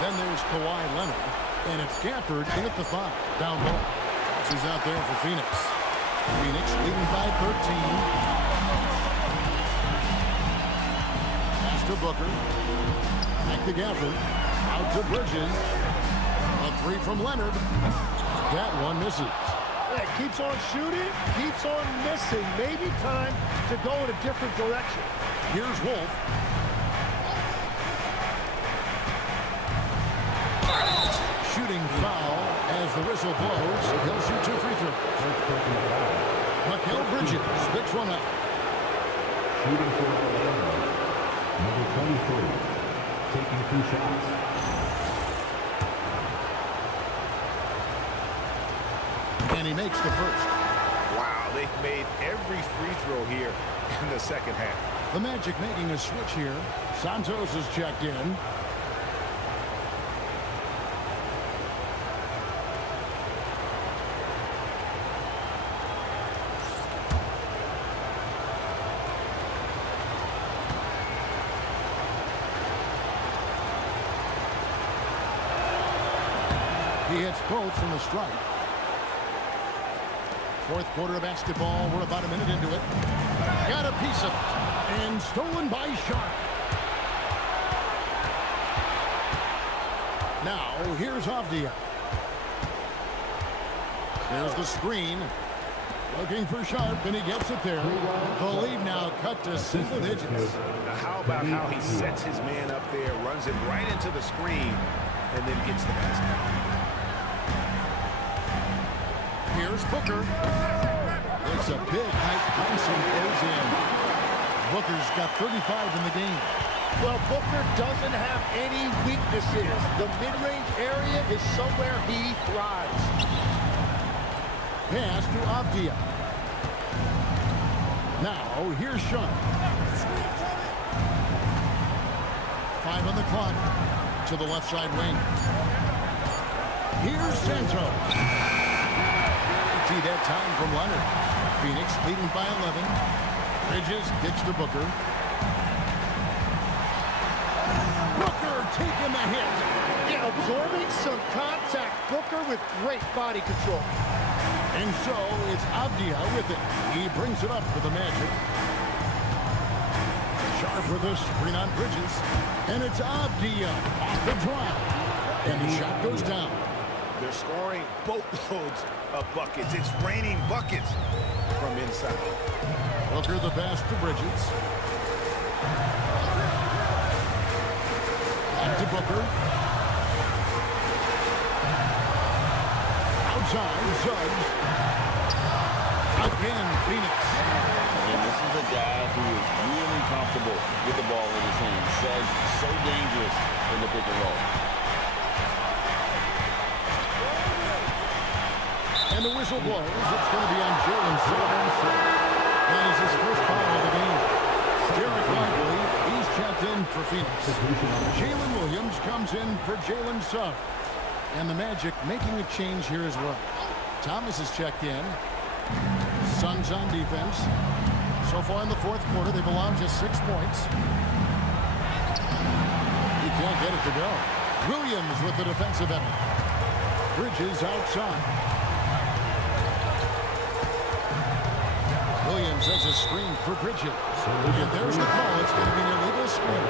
Then there's Kawhi Leonard. And it's Gafford in at the 5. Down low. He's out there for Phoenix. Phoenix leading by 13. Pass to Booker. Back to Gafford. Out to Bridges. A 3 from Leonard. That one misses. Yeah, keeps on shooting, keeps on missing. Maybe time to go in a different direction. Here's Wolf. Shooting foul as the whistle blows. He'll shoot 2 free throws. Mikal Bridges picks one up. Shooting for Orlando. Number 23. Taking 2 shots. And he makes the first. Wow, they've made every free throw here in the second half. The Magic making a switch here. Santos is checked in. He hits both from the stripe. Fourth quarter of basketball. We're about a minute into it. Got a piece of it. And stolen by Sharp. Now, here's Avdia. There's the screen. Looking for Sharp, and he gets it there. The lead now cut to single digits. Now, how about how he sets his man up there, runs it right into the screen, and then gets the basket. Here's Booker. It's a big height Thompson goes in. Booker's got 35 in the game. Well, Booker doesn't have any weaknesses. The mid-range area is somewhere he thrives. Pass to Avdia. Now, here's Sharp. 5 on the clock to the left side wing. Here's Santos. See that time from Leonard. Phoenix leading by 11. Bridges kicks to Booker. Booker taking the hit. Yeah, absorbing some contact. Booker with great body control. And so it's Avdia with it. He brings it up for the Magic. Sharp with a screen on Bridges. And it's Avdia off the drive. And the shot goes down. They're scoring boatloads of buckets. It's raining buckets from inside. Booker the pass to Bridges. Back to Booker. Outside, Suggs. Again, Phoenix. And this is a guy who is really comfortable with the ball in his hands. Suggs so dangerous in the pick and roll. And the whistle blows. It's going to be on Jalen Suggs. That is his first foul of the game. Derek Lively, he's checked in for Phoenix. Jalen Williams comes in for Jalen Suggs. And the Magic making a change here as well. Thomas is checked in. Suns on defense. So far in the fourth quarter, they've allowed just 6 points. He can't get it to go. Williams with the defensive effort. Bridges outside. Williams has a screen for Bridges. And there's the call. It's going to be an illegal screen.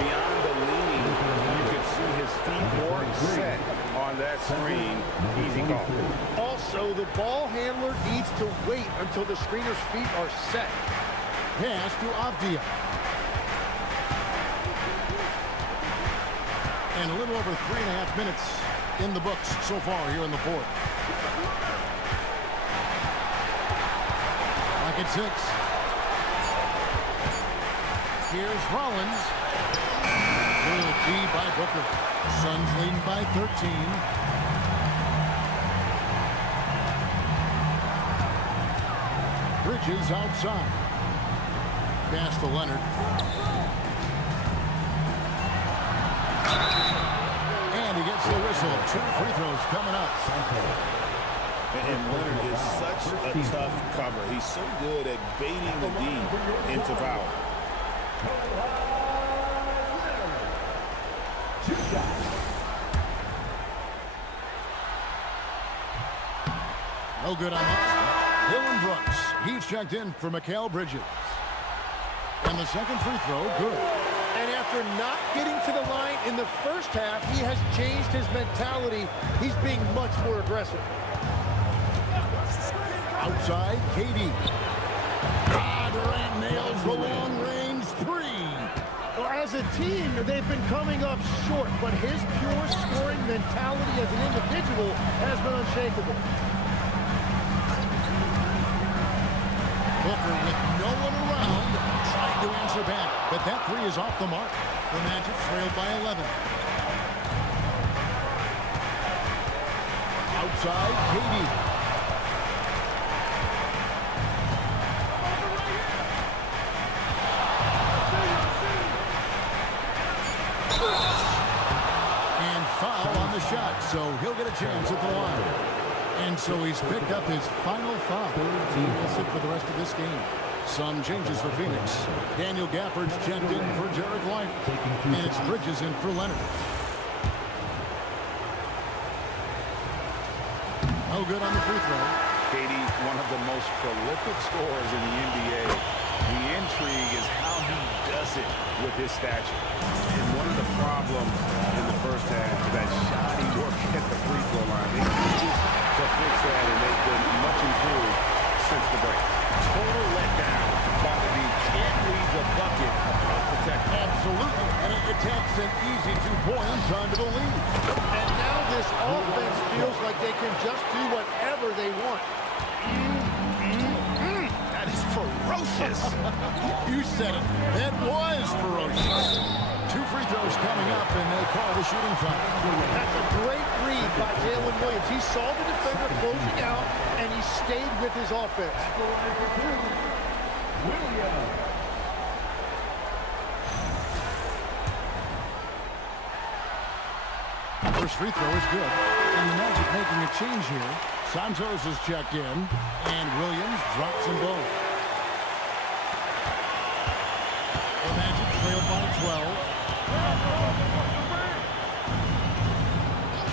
Beyond the leaning, you can see his feet more set on that screen. Easy call. Also, the ball handler needs to wait until the screener's feet are set. Pass to Avdia. And a little over 3.5 minutes in the books so far here in the fourth. Back at 6. Here's Rollins. Good D by Booker. Suns leading by 13. Bridges outside. Pass to Leonard. And he gets the whistle. 2 free throws coming up. And Leonard is such a tough cover. He's so good at baiting the D into foul. No good on that. Dylan Brooks. He's checked in for Mikal Bridges. And the second free throw, good. And after not getting to the line in the first half, he has changed his mentality. He's being much more aggressive. Outside, KD. Durant nails the long-range 3. Well, as a team, they've been coming up short, but his pure scoring mentality as an individual has been unshakable. Booker with no one around, trying to answer back, but that 3 is off the mark. The Magic trailed by 11. Outside, KD. Foul on the shot, so he'll get a chance at the line. And so he's picked up his final foul. He will sit for the rest of this game. Some changes for Phoenix. Daniel Gafford's checked in for Derek Lively. And it's Bridges in for Leonard. No good on the free throw. KD, one of the most prolific scorers in the NBA. The intrigue is how he does it with his stature. And one of the problems in the first half is that shoddy work at the free throw line. They need to fix that, and they've been much improved since the break. Total letdown by the team. Can't leave the bucket unprotected. Absolutely. And it takes an easy 2 points onto the lead. And now this offense feels like they can just do whatever they want. That is ferocious. You said it. That was ferocious. 2 free throws coming up, and they call the shooting foul. That's a great read by Jalen Williams. He saw the defender closing out, and he stayed with his offense. First free throw is good. And the Magic making a change here. Santos is checked in, and Williams drops them both. The Magic trail by 12.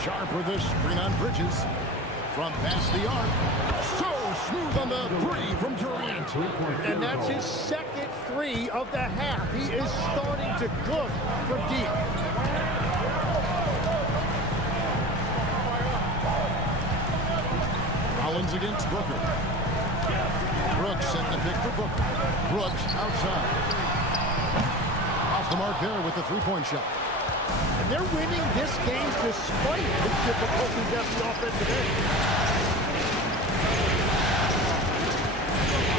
Sharp with a screen on Bridges. From past the arc. So smooth on the 3 from Durant. And that's his second 3 of the half. He is starting to cook from deep. Rollins against Booker. Brooks setting the pick for Booker. Brooks outside. Off the mark there with the 3-point shot. And they're winning this game despite the difficulties at the offensive end.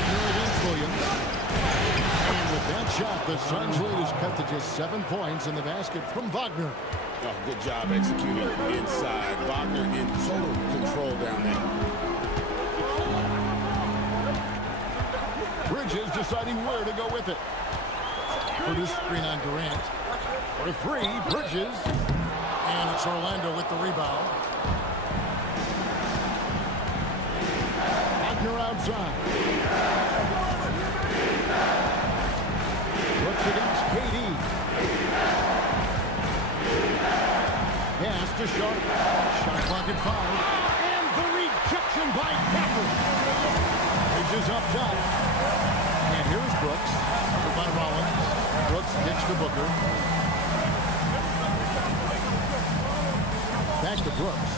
Here against Williams. And with that shot, the Suns' lead is cut to just 7 points in the basket from Wagner. Oh, good job executing inside. Wagner in total control down there. Bridges deciding where to go with it. For this screen on Durant. For three, Bridges. And it's Orlando with the rebound. Wagner outside. Looks against KD. Pass to Sharp. Shot clock at 5. And the rejection by Crawford. Bridges up top. And here's Brooks. Covered by Rollins. Brooks kicks to Booker. Back to Brooks.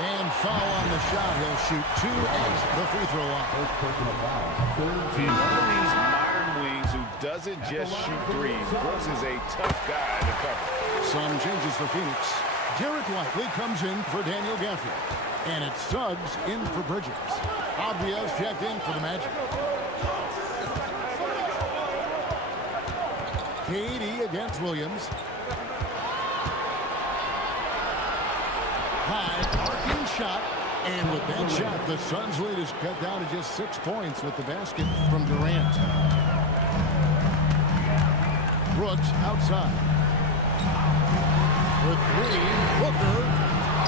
And foul on the shot. He'll shoot 2 at the free throw line. One of these modern wings who doesn't just shoot threes. Brooks is a tough guy to cover. Some changes for Phoenix. Derek Lively comes in for Daniel Gafford. And it's Suggs in for Bridges. Obvious checked in for the Magic. KD against Williams. High arcing shot. And with that shot, the Suns' lead is cut down to just 6 points with the basket from Durant. Brooks outside. For 3, Booker.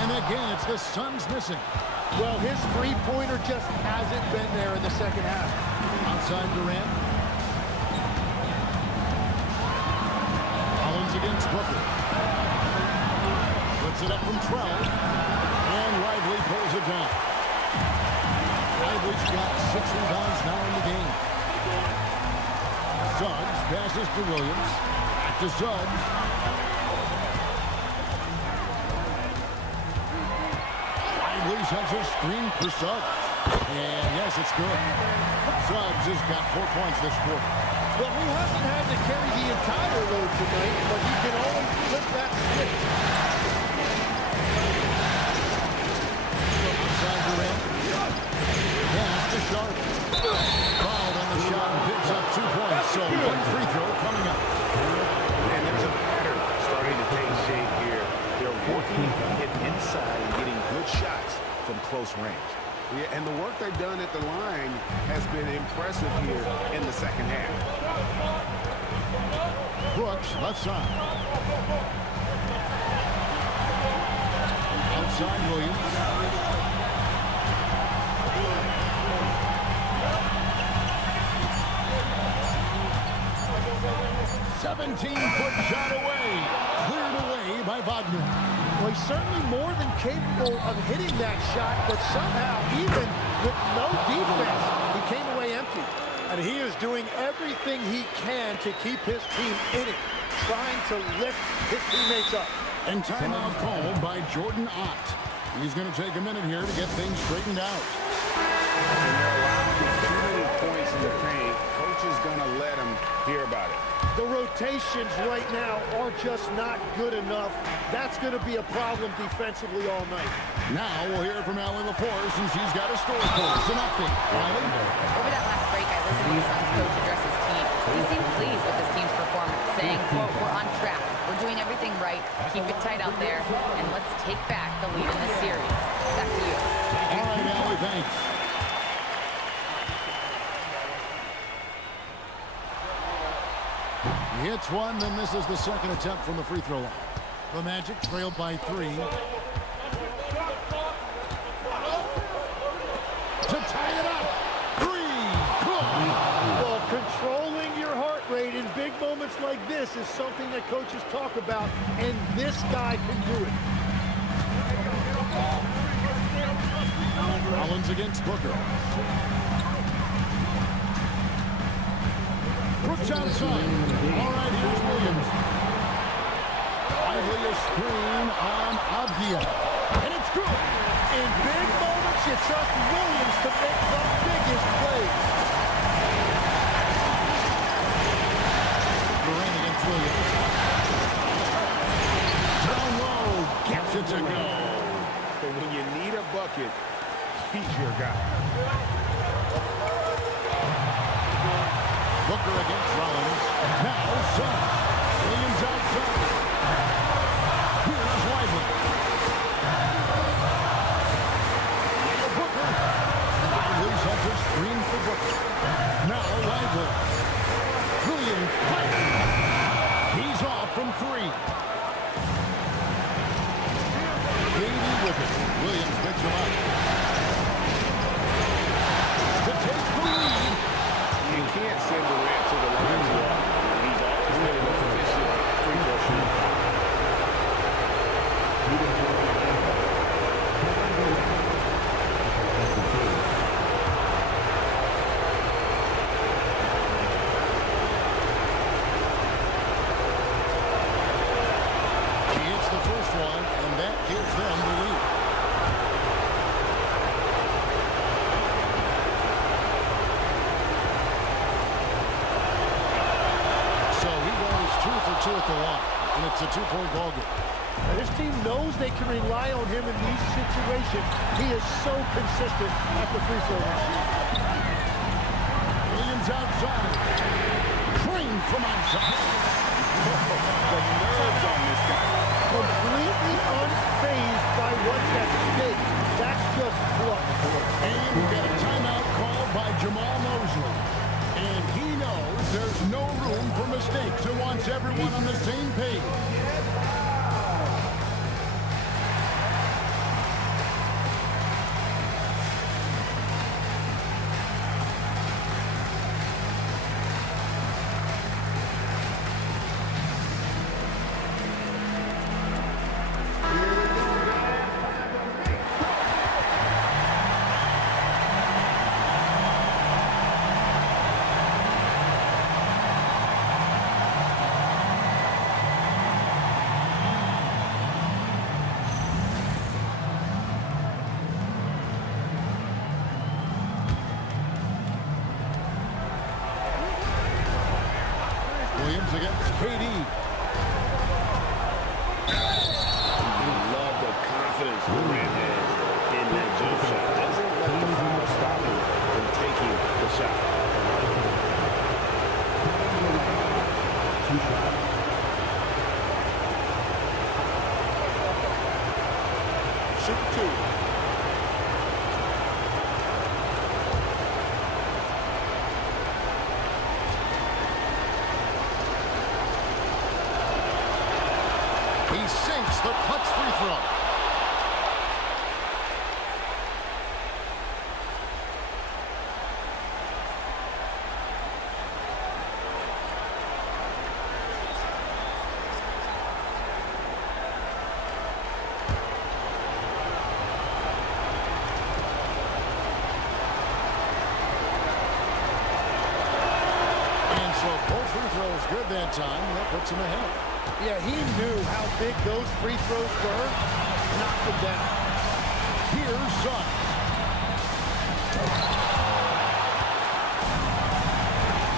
And again, it's the Suns missing. Well, his three-pointer just hasn't been there in the second half. Outside Durant. Rollins against Booker. Puts it up from 12. And Lively pulls it down. Lively's got 6 rebounds now in the game. Suggs passes to Williams. Back to Suggs. Lively sends a screen for Suggs. And yes, it's good. Suggs has got 4 points this quarter. Well, he hasn't had to carry the entire load tonight, but he can always flip that switch. Outside Durant. Pass to Sharp. Fouled on the shot and picks up 2 points. So 1 free throw coming up. And there's a pattern starting to take shape here. They're working it inside and getting good shots from close range. Yeah, and the work they've done at the line has been impressive here in the second half. Brooks, left side. Outside Williams. "17-foot shot away." Cleared away by Wagner. Well, he's certainly more than capable of hitting that shot, but somehow, even with no defense, he came away empty. And he is doing everything he can to keep his team in it, trying to lift his teammates up. And timeout called by Jordan Ott. He's going to take a minute here to get things straightened out. And they're allowing too many points in the paint. Coach is going to let them hear about it. The rotations right now are just not good enough. That's going to be a problem defensively all night. Now we'll hear from Allie LaForce, and she's got a story for us. An update. Allie? Over that last break, I listened to the Suns coach address his team. He seemed pleased with his team's performance, saying, quote, "We're on track. We're doing everything right. Keep it tight out there, and let's take back the lead in this series." Back to you. All right, Allie, thanks. He hits one, then misses the second attempt from the free throw line. The Magic trailed by 3. To tie it up. 3. Good. Well, controlling your heart rate in big moments like this is something that coaches talk about, and this guy can do it. Rollins against Booker. Brooks outside. All right, here's Williams. Lively a screen on Avdia. And it's good. In big moments, you trust Williams to make the biggest plays. Durant against Williams. Down low. Gets it to go. But when you need a bucket, he's your guy. Booker against Rollins. Now Suggs. Williams outside. Here's Lively. dribble. Williams. He's off from 3. Katie with it. Williams picks him up. To take the lead. You can't send Durant to the line too often. He's always been an efficient free throw shooter. He hits the first one, and that gives them the lead. So he goes 2 for 2 at the line, and it's a 2-point ball game. And this team knows they can rely on him in these situations. He is so consistent at the free throw line. Williams outside. Green from outside. The nerves on this guy. Completely unfazed by what's at stake. That's just pluck. And we get a timeout called by Jamal Mosley. And he knows there's no room for mistakes and wants everyone on the same page. Williams against KD. You love the confidence Durant has in that jump shot. Doesn't let the foul stop him from taking the shot. 2 shots. Shoot 2. He sinks the clutch free throw. And so both free throws good that time, and that puts him ahead. Yeah, he knew how big those free throws were. Knocked them down. Here's Suggs.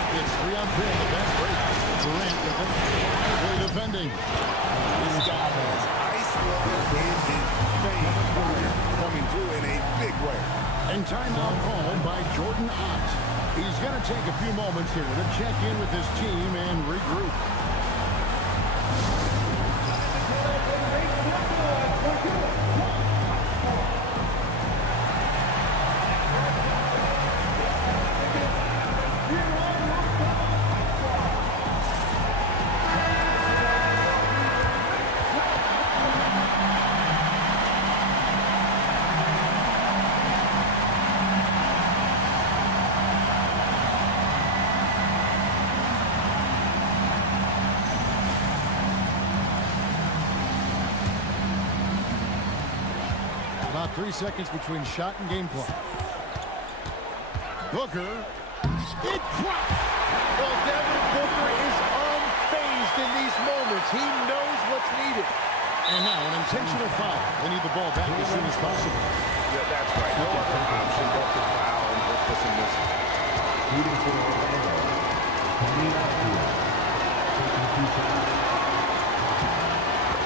It's 3-on-3 in the fast break. Durant with it. Lively defending. This guy has ice water in his veins. Coming through in a big way. And timeout called by Jordan Ott. He's going to take a few moments here to check in with his team and regroup. About 3 seconds between shot and game clock. Booker. It drops. Well, Devin Booker is unfazed in these moments. He knows what's needed. And now an intentional foul. They need the ball back as soon as possible. Yeah, that's right. No other option but to foul and hope for some misses. Shooting for Orlando. Taking 2 shots.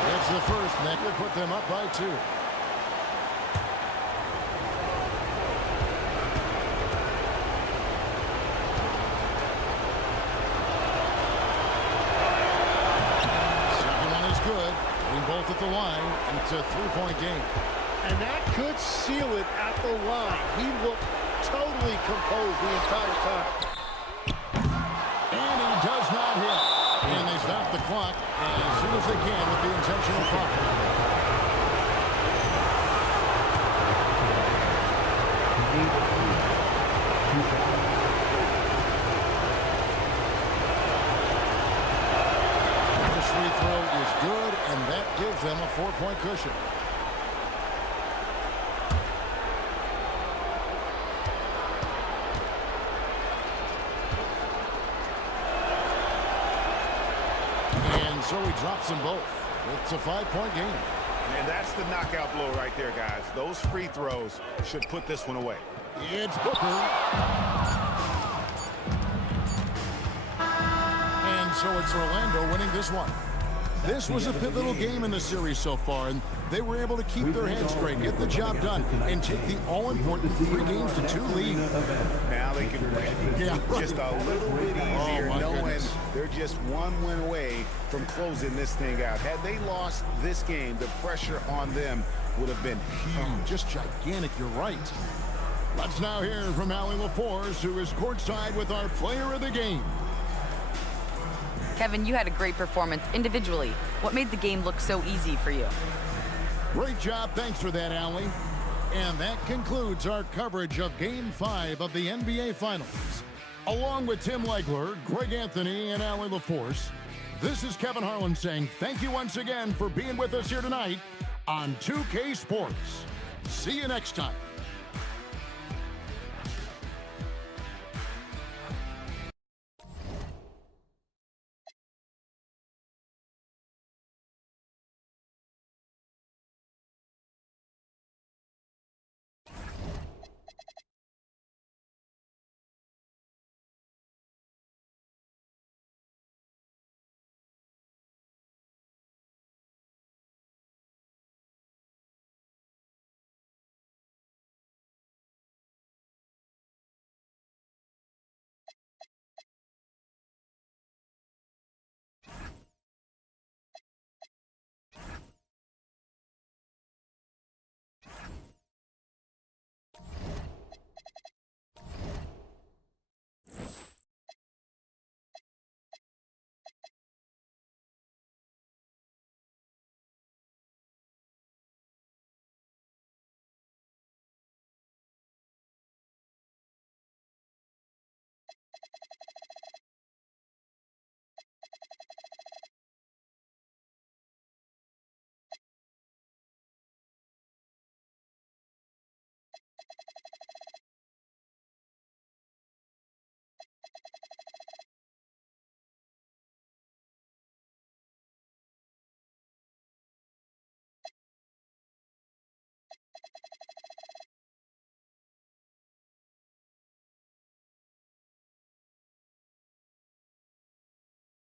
That's the first, and that will put them up by 2. Both at the line, and it's a 3-point game. And that could seal it at the line. He looked totally composed the entire time. as they can with the intentional foul. This free throw is good, and that gives them a 4-point cushion. And so he drops them both. It's a 5-point game. And that's the knockout blow right there, guys. Those free throws should put this one away. It's Booker. And so it's Orlando winning this one. This was a pivotal game in the series so far, and they were able to keep their heads straight, get the job done, and take the all-important 3-2 lead. Now they can win just a little bit easier, knowing goodness. they're just one win away from closing this thing out. Had they lost this game, the pressure on them would have been huge. Just gigantic, you're right. Let's now hear from Allie LaForce, who is courtside with our player of the game. Kevin, you had a great performance individually. What made the game look so easy for you? Great job. Thanks for that, Allie. And that concludes our coverage of Game 5 of the NBA Finals. Along with Tim Legler, Greg Anthony, and Allie LaForce, this is Kevin Harlan saying thank you once again for being with us here tonight on 2K Sports. See you next time.